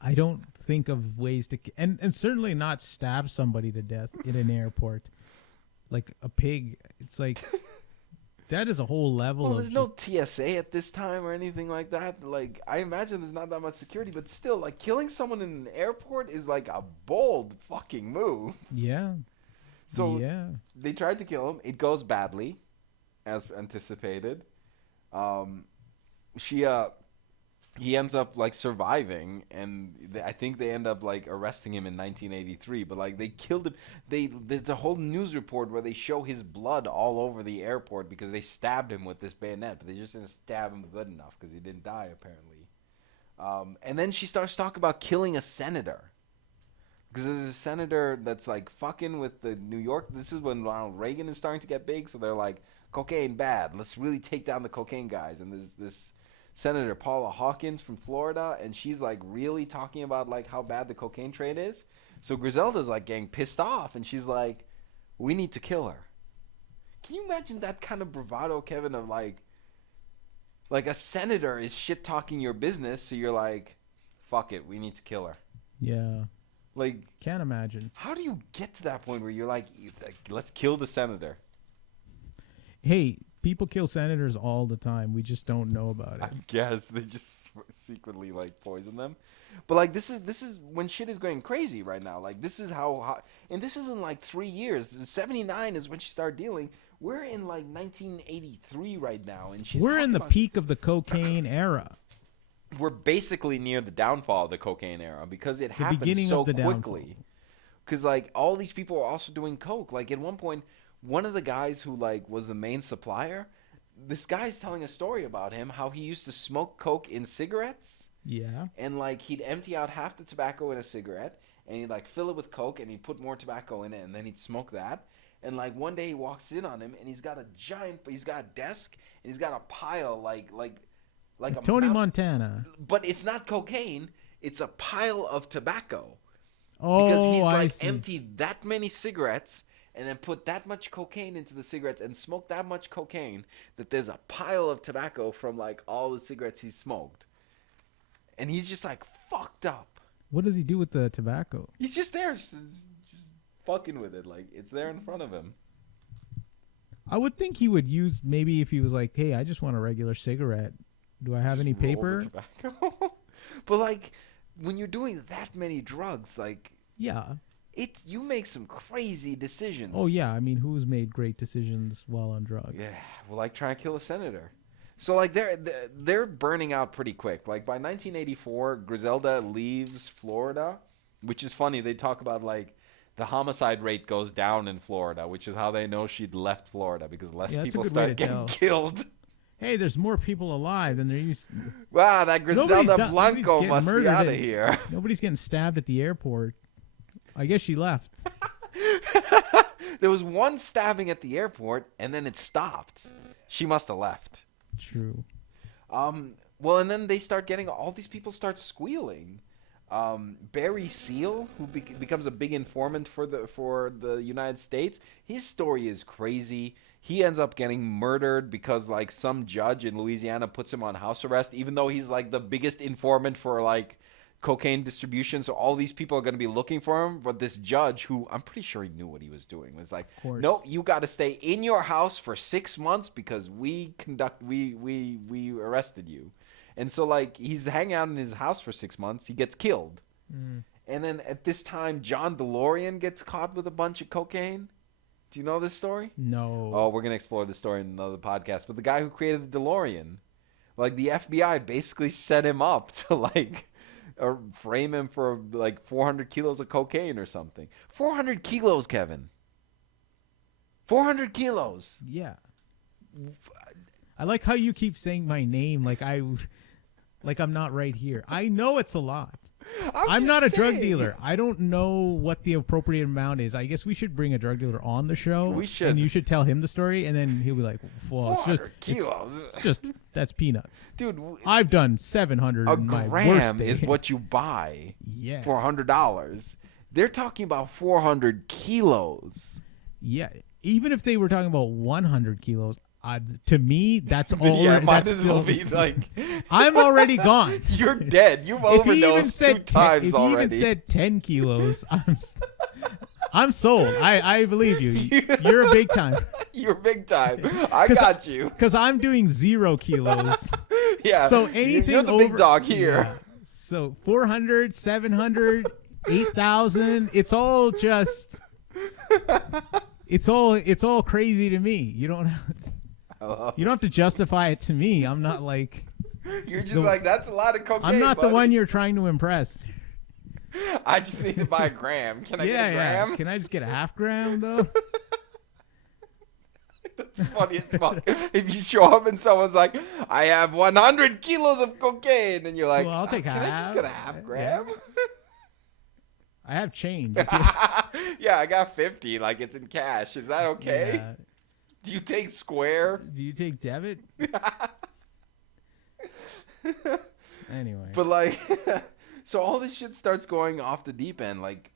I don't think of ways to and certainly not stab somebody to death in an airport like a pig. It's like that is a whole level Well, of there's no TSA at this time or anything like that. Like, I imagine there's not that much security, but still, like, killing someone in an airport is like a bold fucking move. yeah. So yeah. they tried to kill him. It goes badly, as anticipated. He ends up, like, surviving, and I think they end up, like, arresting him in 1983. But, like, they killed him. There's a whole news report where they show his blood all over the airport because they stabbed him with this bayonet, but they just didn't stab him good enough because he didn't die, apparently. And then she starts talking about killing a senator. Because there's a senator that's, like, fucking with the New York. This is when Ronald Reagan is starting to get big, so they're like, cocaine bad. Let's really take down the cocaine guys. And there's this Senator Paula Hawkins from Florida, and she's like really talking about like how bad the cocaine trade is. So Griselda's like getting pissed off, and she's like, we need to kill her. Can you imagine that kind of bravado, Kevin, of like a senator is shit talking your business, so you're like, fuck it, we need to kill her. Yeah. Like, Can't imagine. how do you get to that point where you're like, let's kill the senator? Hey, people kill senators all the time. We just don't know about I it. guess they just secretly like poison them. But like this is when shit is going crazy right now. Like this is how hot, and this isn't like 3 years. 79 is when she started dealing. We're in like 1983 right now, and she's We're in talking the about- peak of the cocaine era. We're basically near the downfall of the cocaine era because it happened beginning so of the quickly. Because like all these people are also doing coke. Like at one point, one of the guys who like was the main supplier, this guy's telling a story about him how he used to smoke coke in cigarettes, Yeah. and like he'd empty out half the tobacco in a cigarette, and he'd like fill it with coke, and he'd put more tobacco in it, and then he'd smoke that. And like one day he walks in on him, and he's got a desk, and he's got a pile like a Tony mount- Montana. but it's not cocaine. It's a pile of tobacco. Oh, Because he's I like see. emptied that many cigarettes and then put that much cocaine into the cigarettes and smoked that much cocaine that there's a pile of tobacco from like all the cigarettes he smoked. And he's just like fucked up. What does he do with the tobacco? He's just there, just fucking with it. Like it's there in front of him. I would think he would use, maybe if he was like, hey, I just want a regular cigarette. Do I have any Roll the paper? tobacco. But like when you're doing that many drugs, like Yeah. you make some crazy decisions. Oh, yeah. I mean, who's made great decisions while on drugs? Yeah, well, like trying to kill a senator. So like they're burning out pretty quick. Like by 1984, Griselda leaves Florida, which is funny. They talk about like the homicide rate goes down in Florida, which is how they know she'd left Florida because less Yeah, that's a people good way start to getting tell. killed. Hey, there's more people alive than there used. Wow, that Griselda Nobody's Blanco getting must be murdered out of in- here. Nobody's getting stabbed at the airport. I guess she left. There was one stabbing at the airport, and then it stopped. She must have left. True. Well, and then they start getting all these people start squealing. Barry Seal, who becomes a big informant for the United States, his story is crazy. He ends up getting murdered because like some judge in Louisiana puts him on house arrest, even though he's like the biggest informant for like cocaine distribution. So all these people are going to be looking for him. But this judge, who I'm pretty sure he knew what he was doing, was like, course. "No, you got to stay in your house for 6 months because we arrested you." And so like he's hanging out in his house for 6 months. He gets killed. And then at this time, John DeLorean gets caught with a bunch of cocaine. Do you know this story? No. Oh, we're going to explore this story in another podcast. But the guy who created the DeLorean, like the FBI basically set him up to like frame him for like 400 kilos of cocaine or something. 400 kilos, Kevin. 400 kilos. Yeah. I like how you keep saying my name like I'm not right here. I know it's a lot. I'm just not a drug saying. dealer. I don't know what the appropriate amount is. I guess we should bring a drug dealer on the show. We should. And you should tell him the story, and then he'll be like, well, it's 400 kilos. It's just, that's peanuts. Dude, I've done 700 a in my worst gram day. is what you buy Yeah. for $100. They're talking about 400 kilos. Yeah. Even if they were talking about 100 kilos, to me, that's all. Yeah, might that's as well still, be like, I'm already gone. you're dead. You've If he even overdosed 2 said times if already. he even said 10 kilos, I'm sold. I believe you. You're a big time. You're big time. I got you. Because I'm doing 0 kilos. Yeah. So anything you're the over, big dog here. Yeah. So 400, 700, 8,000. It's all just. It's all crazy to me. You don't have to justify it to me. I'm not like. You're just like, that's a lot of cocaine. I'm not the buddy. one you're trying to impress. I just need to buy a gram. Can I get a gram? Can I just get a half gram though? That's funny as fuck. If you show up and someone's like, I have 100 kilos of cocaine, and you're like, Well, I'll take can I just half. get a half gram? I have change. Yeah, I got 50. Like, it's in cash. Is that okay? Yeah. Do you take Square? Do you take debit? Anyway. But like, so all this shit starts going off the deep end. Like,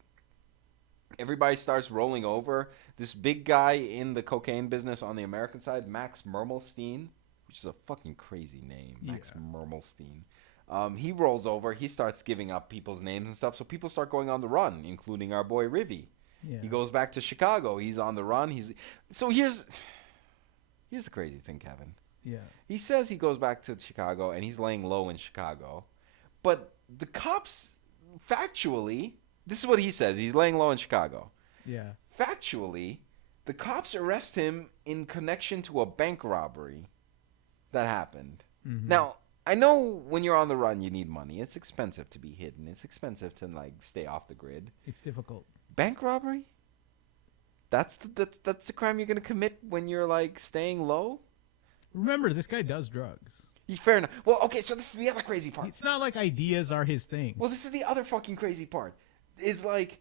everybody starts rolling over. This big guy in the cocaine business on the American side, Max Mermelstein, which is a fucking crazy name, Max Mermelstein. He rolls over. He starts giving up people's names and stuff. So people start going on the run, including our boy Rivy. Yeah. He goes back to Chicago. He's on the run. So here's the crazy thing, Kevin. Yeah. He says he goes back to Chicago and he's laying low in Chicago. But the cops, factually, this is what he says. He's laying low in Chicago. Yeah. Factually, the cops arrest him in connection to a bank robbery that happened. Mm-hmm. Now, I know when you're on the run, you need money. It's expensive to be hidden. It's expensive to like stay off the grid. It's difficult. Bank robbery? That's the crime you're gonna commit when you're like staying low? Remember, this guy does drugs. Fair enough. Well, okay, so this is the other crazy part. It's not like ideas are his thing. Well, this is the other fucking crazy part. Is like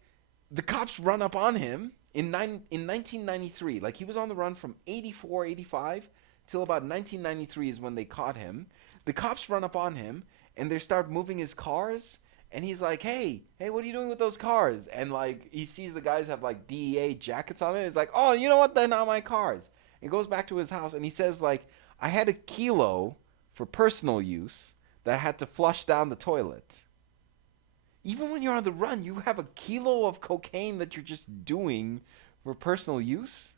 the cops run up on him in 1993. Like he was on the run from 84, 85 till about 1993 is when they caught him. The cops run up on him and they start moving his cars. And he's like, hey, what are you doing with those cars? And, like, he sees the guys have, like, DEA jackets on it. He's like, oh, you know what? They're not my cars. He goes back to his house, and he says, like, I had a kilo for personal use that I had to flush down the toilet. Even when you're on the run, you have a kilo of cocaine that you're just doing for personal use?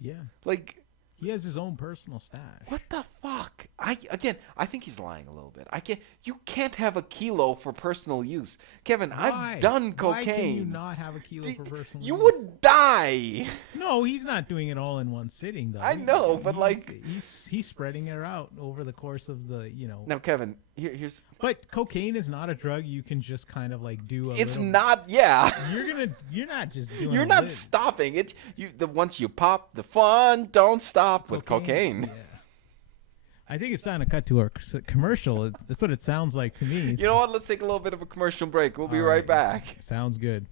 Yeah. Like... He has his own personal stash. What the fuck? I think he's lying a little bit. You can't have a kilo for personal use. Kevin, Why? I've done cocaine. Why can you not have a kilo for personal You use? would die. No, he's not doing it all in one sitting, though. I know, but he's spreading it out over the course of the, Now, Kevin, here's... But cocaine is not a drug you can just kind of like do. It's not, yeah. You're not just doing. You're not stopping it. Once you pop, the fun don't stop with cocaine. Yeah. I think it's time to cut to our commercial. That's what it sounds like to me. You know what? Let's take a little bit of a commercial break. We'll be right back. Sounds good.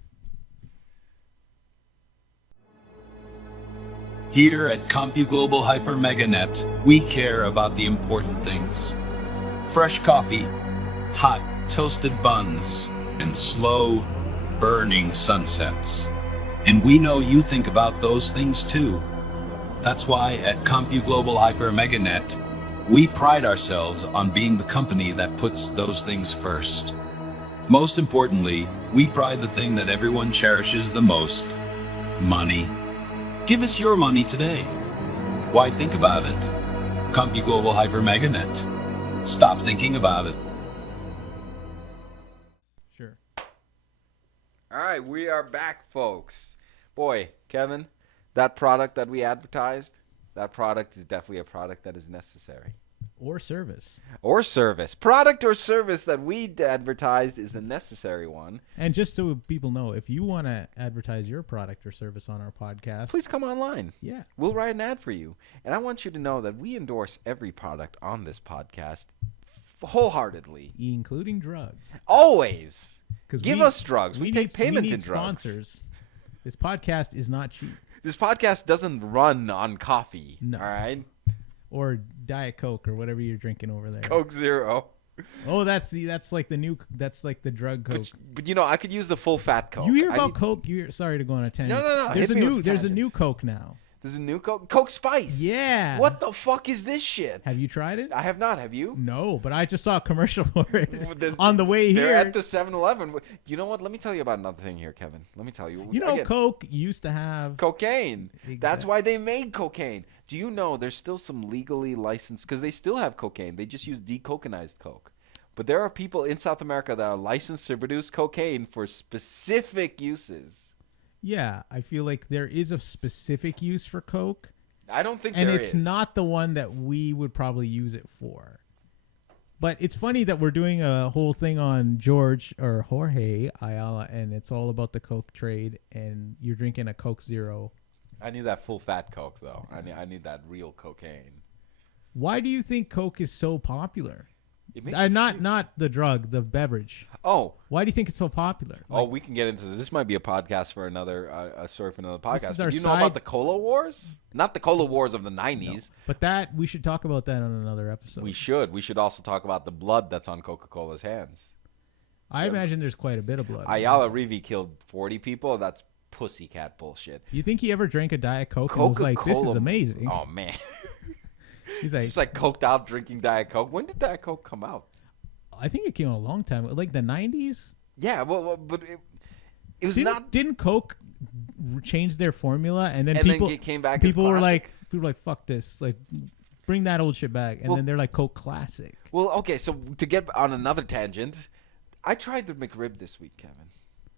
Here at CompuGlobal Hyper MegaNet, we care about the important things. Fresh coffee, hot toasted buns, and slow, burning sunsets. And we know you think about those things too. That's why at CompuGlobal Hyper MegaNet, we pride ourselves on being the company that puts those things first. Most importantly, we pride the thing that everyone cherishes the most: money. Give us your money today. Why think about it? CompuGlobal Hyper MegaNet. Stop thinking about it. Sure. All right, we are back, folks. Boy, Kevin, that product that we advertised, that product is definitely a product that is necessary. Or service. Or service. Product or service that we advertised is a necessary one. And just so people know, if you want to advertise your product or service on our podcast, please come online. Yeah. We'll write an ad for you. And I want you to know that we endorse every product on this podcast wholeheartedly. Including drugs. Always. Give us drugs. We take payment in drugs. Sponsors. This podcast is not cheap. This podcast doesn't run on coffee. No. All right? Or Diet Coke or whatever you're drinking over there. Coke Zero. Oh, that's like the drug Coke. But I could use the full fat Coke. You hear about Coke? Sorry to go on a tangent. No. There's a new Coke now. There's a new Coke? Coke Spice. Yeah. What the fuck is this shit? Have you tried it? I have not. Have you? No, but I just saw a commercial for it on the way here. They're at the 7-Eleven. You know what? Let me tell you about another thing here, Kevin. Let me tell you. Coke used to have cocaine. Exactly. That's why they made cocaine. Do you know there's still some legally licensed, because they still have cocaine. They just use decoconized Coke. But there are people in South America that are licensed to produce cocaine for specific uses. Yeah, I feel like there is a specific use for Coke. I don't think and it's not the one that we would probably use it for. But it's funny that we're doing a whole thing on Jorge Ayala, and it's all about the Coke trade, and you're drinking a Coke Zero. I need that full fat Coke, though. I need that real cocaine. Why do you think Coke is so popular? It makes you Not the drug, the beverage. Oh. Why do you think it's so popular? Oh, we can get into this. This might be a podcast for another, a story for another podcast. our Do you know about the Cola Wars? Not the Cola Wars of the 90s. But that, we should talk about that on another episode. We should. We should also talk about the blood that's on Coca-Cola's hands. I imagine there's quite a bit of blood. Ayala Rivera killed 40 people. That's pussycat bullshit. You think he ever drank a Diet Coke and was like, this is amazing? Oh, man. He's Just like coked out drinking Diet Coke. When did Diet Coke come out? I think it came out a long time, like the 90s. Yeah, well but it was Didn't Coke change their formula and then it came back? People as were classic? like, fuck this, like bring that old shit back, and then they're like Coke Classic. Well, okay, so to get on another tangent, I tried the McRib this week, Kevin.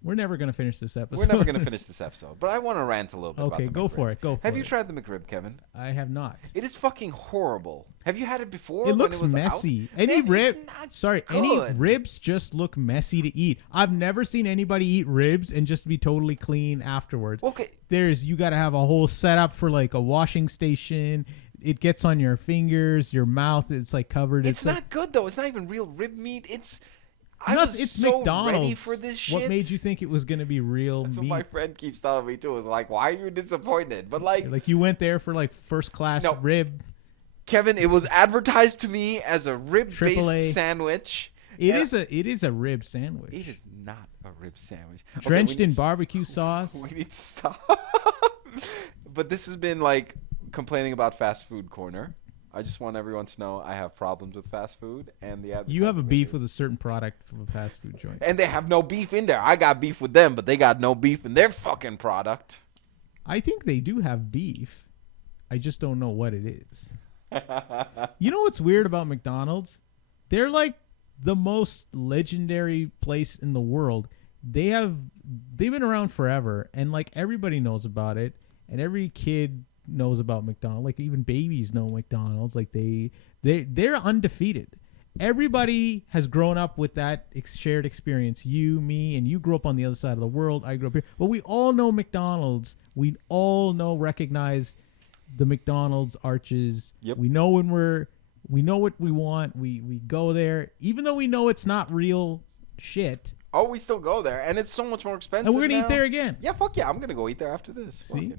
We're never gonna finish this episode. We're never gonna finish this episode, but I want to rant a little bit. Okay, about the go McRib. for it. Go for it. Have you tried the McRib, Kevin? I have not. It is fucking horrible. Have you had it before? It looks when it was messy. Out? Any Man, rib, it's not sorry, good. any ribs just look messy to eat. I've never seen anybody eat ribs and just be totally clean afterwards. Okay, You got to have a whole setup for like a washing station. It gets on your fingers, your mouth. It's like covered. it's not like, good though. It's not even real rib meat. It's it's so McDonald's. ready for this shit. What made you think it was gonna be real That's meat? what my friend keeps telling me too. Is like, why are you disappointed? But like you went there for like first class No. rib. Kevin, it was advertised to me as a rib-based AAA. sandwich. It and is a rib sandwich. It is not a rib sandwich. Okay, Drenched we in need barbecue sauce. We need to stop. But this has been like complaining about fast food corner. I just want everyone to know I have problems with fast food and the. You have a beef with a certain product from a fast food joint. And they have no beef in there. I got beef with them, but they got no beef in their fucking product. I think they do have beef. I just don't know what it is. You know what's weird about McDonald's? They're like the most legendary place in the world. They've been around forever, and like everybody knows about it, and every kid knows about McDonald's. Like even babies know McDonald's. Like they're undefeated. Everybody has grown up with that shared experience. You, me, and you grew up on the other side of the world. I grew up here, but we all know McDonald's. We all recognize the McDonald's arches. Yep. We know we know what we want. We go there, even though we know it's not real shit. Oh, we still go there, and it's so much more expensive. And we're gonna now. eat there again. Yeah, fuck yeah, I'm gonna go eat there after this. Fuck See? it.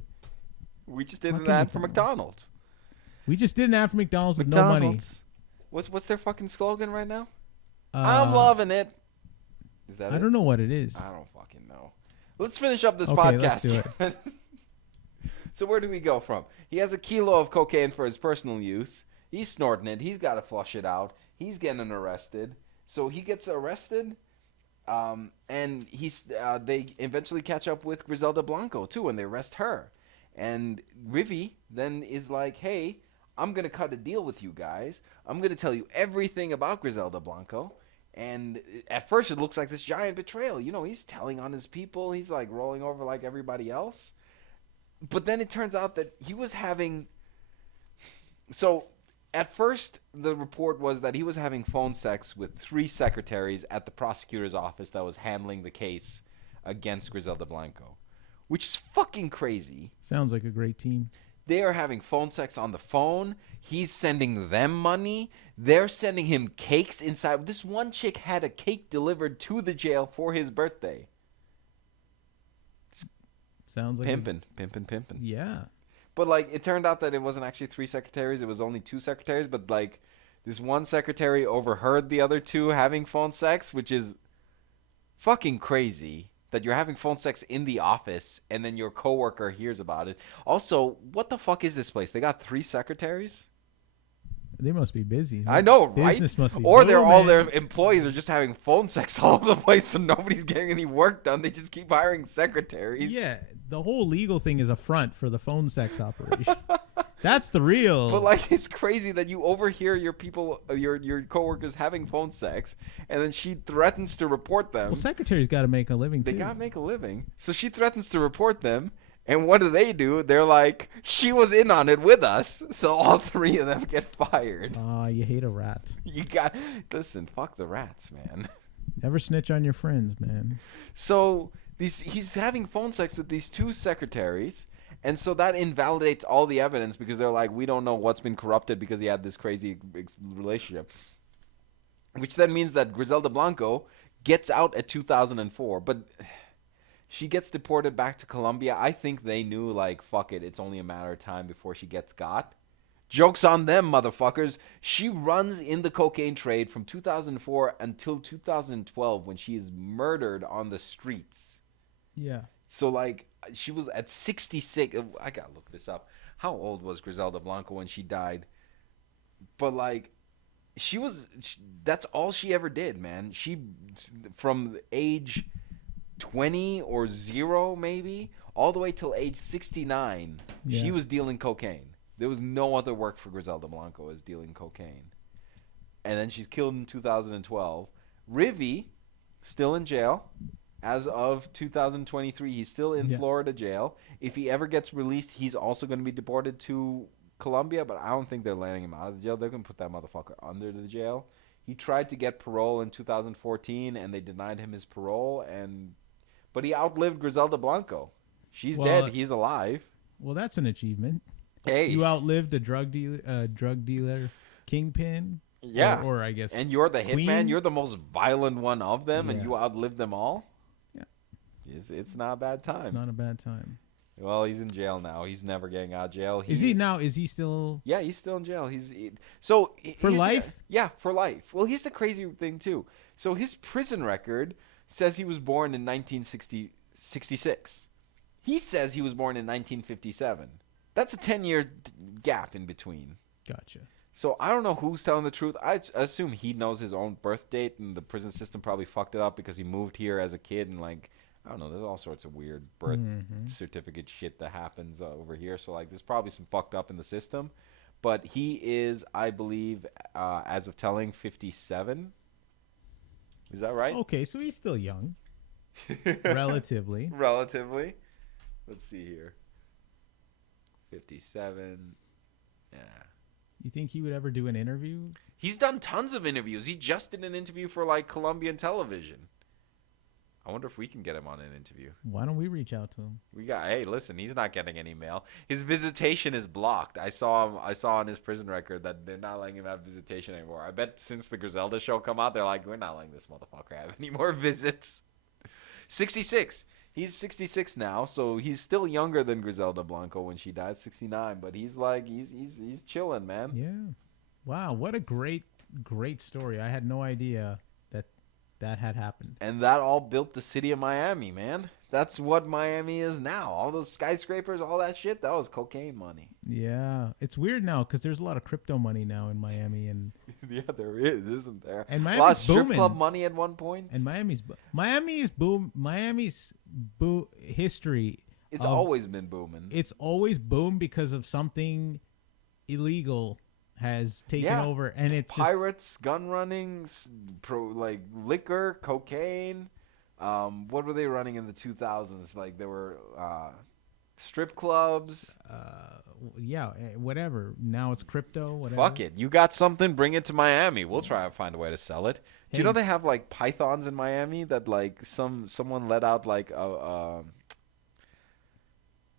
We just did an Fucking ad for McDonald's. We just did an ad for McDonald's with no money. What's their fucking slogan right now? Uh, I'm loving it. Is that I it? don't know what it is. I don't fucking know. Let's finish up this Okay, podcast. let's do it. So where do we go from? He has a kilo of cocaine for his personal use. He's snorting it. He's got to flush it out. He's getting arrested. So he gets arrested, and they eventually catch up with Griselda Blanco too, and they arrest her. And Rivi then is like, hey, I'm going to cut a deal with you guys. I'm going to tell you everything about Griselda Blanco. And at first it looks like this giant betrayal. You know, he's telling on his people. He's like rolling over like everybody else. But then it turns out that he was having... So at first the report was that he was having phone sex with 3 secretaries at the prosecutor's office that was handling the case against Griselda Blanco. Which is fucking crazy. Sounds like a great team. They are having phone sex on the phone. He's sending them money. They're sending him cakes inside. This one chick had a cake delivered to the jail for his birthday. Sounds like Pimpin'. Yeah. But like, it turned out that it wasn't actually 3 secretaries. It was only 2 secretaries. But like, this one secretary overheard the other 2 having phone sex, which is fucking crazy. That you're having phone sex in the office and then your coworker hears about it. Also, what the fuck is this place? They got 3 secretaries? They must be busy. I know, right? Business must be. Or they're all booming. their employees are just having phone sex all over the place, so nobody's getting any work done. They just keep hiring secretaries. Yeah, the whole legal thing is a front for the phone sex operation. That's the real. But like, it's crazy that you overhear your people, your coworkers having phone sex, and then she threatens to report them. Well, secretaries got to make a living They too. gotta make a living, so she threatens to report them. And what do? They're like, she was in on it with us, so all 3 of them get fired. You hate a rat. Listen, fuck the rats, man. Never snitch on your friends, man. So he's having phone sex with these 2 secretaries, and so that invalidates all the evidence because they're like, we don't know what's been corrupted because he had this crazy relationship. which then means that Griselda Blanco gets out at 2004, but she gets deported back to Colombia. I think they knew, like, fuck it, it's only a matter of time before she gets got. Joke's on them, motherfuckers. She runs in the cocaine trade from 2004 until 2012 when she is murdered on the streets. Yeah. So, like, she was at 66. I gotta look this up. How old was Griselda Blanco when she died? But, like, that's all she ever did, man. She, from age 20 or 0 maybe, all the way till age 69, she was dealing cocaine. There was no other work for Griselda Blanco as dealing cocaine. And then she's killed in 2012. Rivy, still in jail. As of 2023, he's still in Florida jail. If he ever gets released, he's also going to be deported to Colombia, but I don't think they're letting him out of the jail. They're going to put that motherfucker under the jail. He tried to get parole in 2014, and they denied him his parole. But he outlived Griselda Blanco. She's dead. He's alive. Well, that's an achievement. Hey, you outlived a drug dealer, kingpin. Yeah, or I guess. And you're the queen? hitman. You're the most violent one of them, and you outlived them all. Yeah, it's not a bad time. It's not a bad time. Well, he's in jail now. He's never getting out of jail. Is he now? Is he still? Yeah, he's still in jail. For life. For life. Well, here's the crazy thing too. So his prison record says he was born in 1966. He says he was born in 1957. That's a 10-year gap in between. Gotcha. So I don't know who's telling the truth. I assume he knows his own birth date, and the prison system probably fucked it up because he moved here as a kid, and, like, I don't know, there's all sorts of weird birth certificate shit that happens over here. So, like, there's probably some fucked up in the system. But he is, I believe, as of telling, 57. Is that right? Okay, so he's still young. Relatively. Relatively. Let's see here. 57. Yeah. You think he would ever do an interview? He's done tons of interviews. He just did an interview for, like, Colombian television. I wonder if we can get him on an interview. Why don't we reach out to him? Hey, listen, he's not getting any mail. His visitation is blocked. I saw on his prison record that they're not letting him have visitation anymore. I bet since the Griselda show come out, they're like, we're not letting this motherfucker have any more visits. 66. He's 66 now, so he's still younger than Griselda Blanco when she died, 69. But he's like, he's chilling, man. Yeah. Wow, what a great story. I had no idea that had happened. And that all built the city of Miami, man. That's what Miami is now. All those skyscrapers, all that shit, that was cocaine money. Yeah. It's weird now because there's a lot of crypto money now in Miami. And yeah, there is, isn't there? And Miami's a lot of strip booming. club money at one point. And Miami's history. It's always been booming. It's always boomed because of something illegal has taken over, and it's pirates, gun running, liquor, cocaine. What were they running in the 2000s? Like there were strip clubs. Whatever. Now it's crypto. Whatever. Fuck it. You got something? Bring it to Miami. We'll try and find a way to sell it. Do you know they have like pythons in Miami that like someone let out like a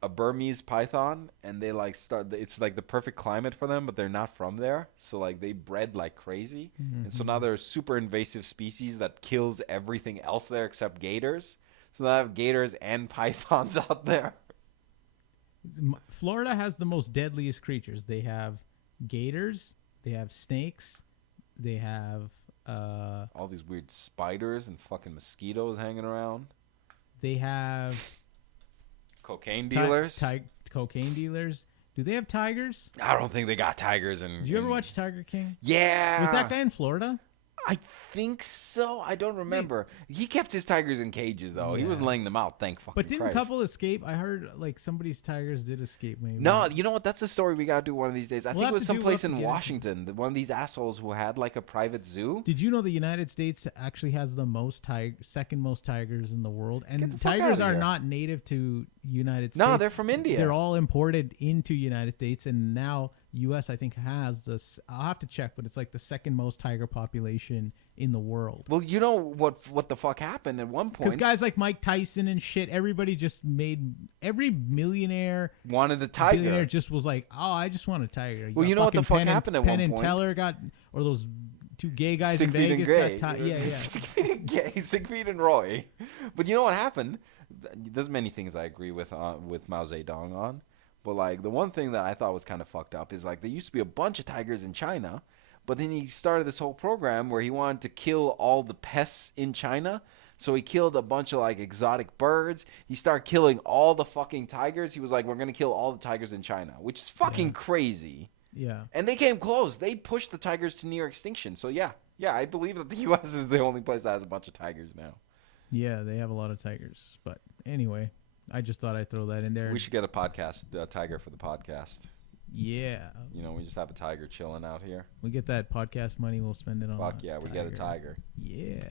Burmese python, and they like it's like the perfect climate for them, but they're not from there, so like they bred like crazy. And so now they're a super invasive species that kills everything else there except gators. So they have gators and pythons out there. Florida has the most deadliest creatures. They have gators, they have snakes, they have all these weird spiders and fucking mosquitoes hanging around. They have cocaine dealers. Cocaine dealers. Do they have tigers? I don't think they got tigers. Did you ever watch Tiger King? Yeah. Was that guy in Florida? I think so. I don't remember. He kept his tigers in cages, though. Yeah. He wasn't laying them out, thank fucking But didn't Christ. a couple escape? I heard like somebody's tigers did escape, maybe. No, you know what? That's a story we got to do one of these days. I think it was someplace in Washington. One of these assholes who had like a private zoo. Did you know the United States actually has the second most tigers in the world? And tigers are not native to United States. No, they're from India. They're all imported into United States, and now U.S. I think has this. I'll have to check, but it's like the second most tiger population in the world. Well, you know what the fuck happened at one point? Because guys like Mike Tyson and shit, everybody just every millionaire wanted a tiger. Billionaire just was like, oh, I just want a tiger. Well, you know what the fuck happened at one point? Penn and Teller got, or those two gay guys in Siegfried and Vegas Gray. yeah. Siegfried and Gay, Siegfried and Roy. But you know what happened? There's many things I agree with Mao Zedong on. But like the one thing that I thought was kind of fucked up is like there used to be a bunch of tigers in China, but then he started this whole program where he wanted to kill all the pests in China. So he killed a bunch of like exotic birds. He started killing all the fucking tigers. He was like, we're going to kill all the tigers in China, which is fucking crazy. Yeah. And they came close. They pushed the tigers to near extinction. So yeah, I believe that the U.S. is the only place that has a bunch of tigers now. Yeah, they have a lot of tigers. But anyway, I just thought I'd throw that in there. We should get a tiger for the podcast. Yeah. You know, we just have a tiger chilling out here. We get that podcast money, we'll spend it on Fuck yeah, we get a tiger. Yeah.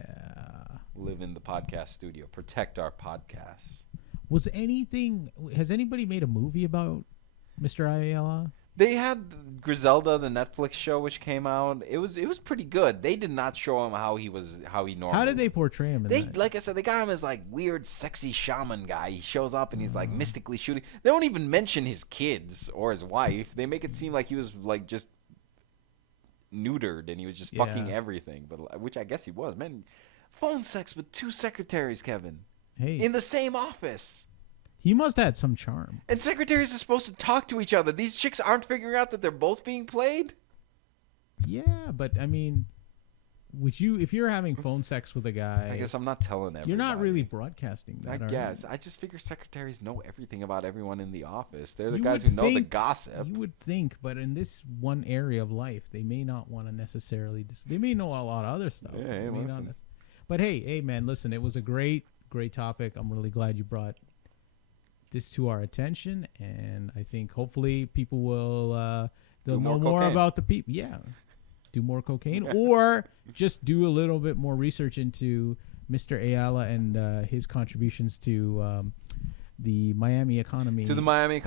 Live in the podcast studio. Protect our podcasts. Has anybody made a movie about Mr. Ayala? They had Griselda, the Netflix show, which came out. It was pretty good. They did not show him how he normally. How did they portray him? Like I said, they got him as like weird, sexy shaman guy. He shows up and he's like mystically shooting. They don't even mention his kids or his wife. They make it seem like he was like just neutered and he was just fucking everything. But which I guess he was. Man, phone sex with 2 secretaries, Kevin. Hey, in the same office. He must have had some charm. And secretaries are supposed to talk to each other. These chicks aren't figuring out that they're both being played? Yeah, but I mean, if you're having phone sex with a guy... I guess I'm not telling everybody. You're not really broadcasting that, I guess. You? I just figure secretaries know everything about everyone in the office. They're the guys who know the gossip. You would think, but in this one area of life, they may not want to necessarily... they may know a lot of other stuff. Yeah, hey, listen. But hey, man, listen, it was a great topic. I'm really glad you brought this to our attention, and I think hopefully people will they'll know more about the people. Yeah, do more cocaine, or just do a little bit more research into Mr. Ayala and his contributions to the Miami economy. To the Miami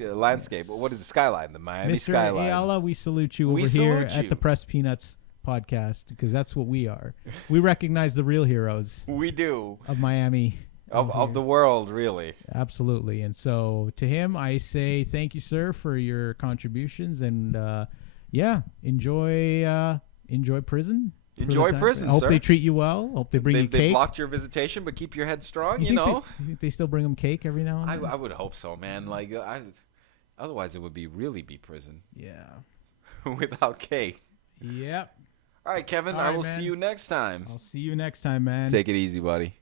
landscape. What is the skyline? The Miami skyline. Mr. Ayala, we salute you over here at the Press Peanuts podcast, because that's what we are. We recognize the real heroes. We do. Of Miami. Of the world, really. Absolutely. And so to him, I say thank you, sir, for your contributions. And enjoy prison. Enjoy prison, I hope sir. they treat you well. Hope they bring you cake. They blocked your visitation, but keep your head strong, you know? You think they still bring them cake every now and then? I would hope so, man. Like, otherwise it would really be prison. Yeah. Without cake. Yep. All right, Kevin. I will see you next time. I'll see you next time, man. Take it easy, buddy.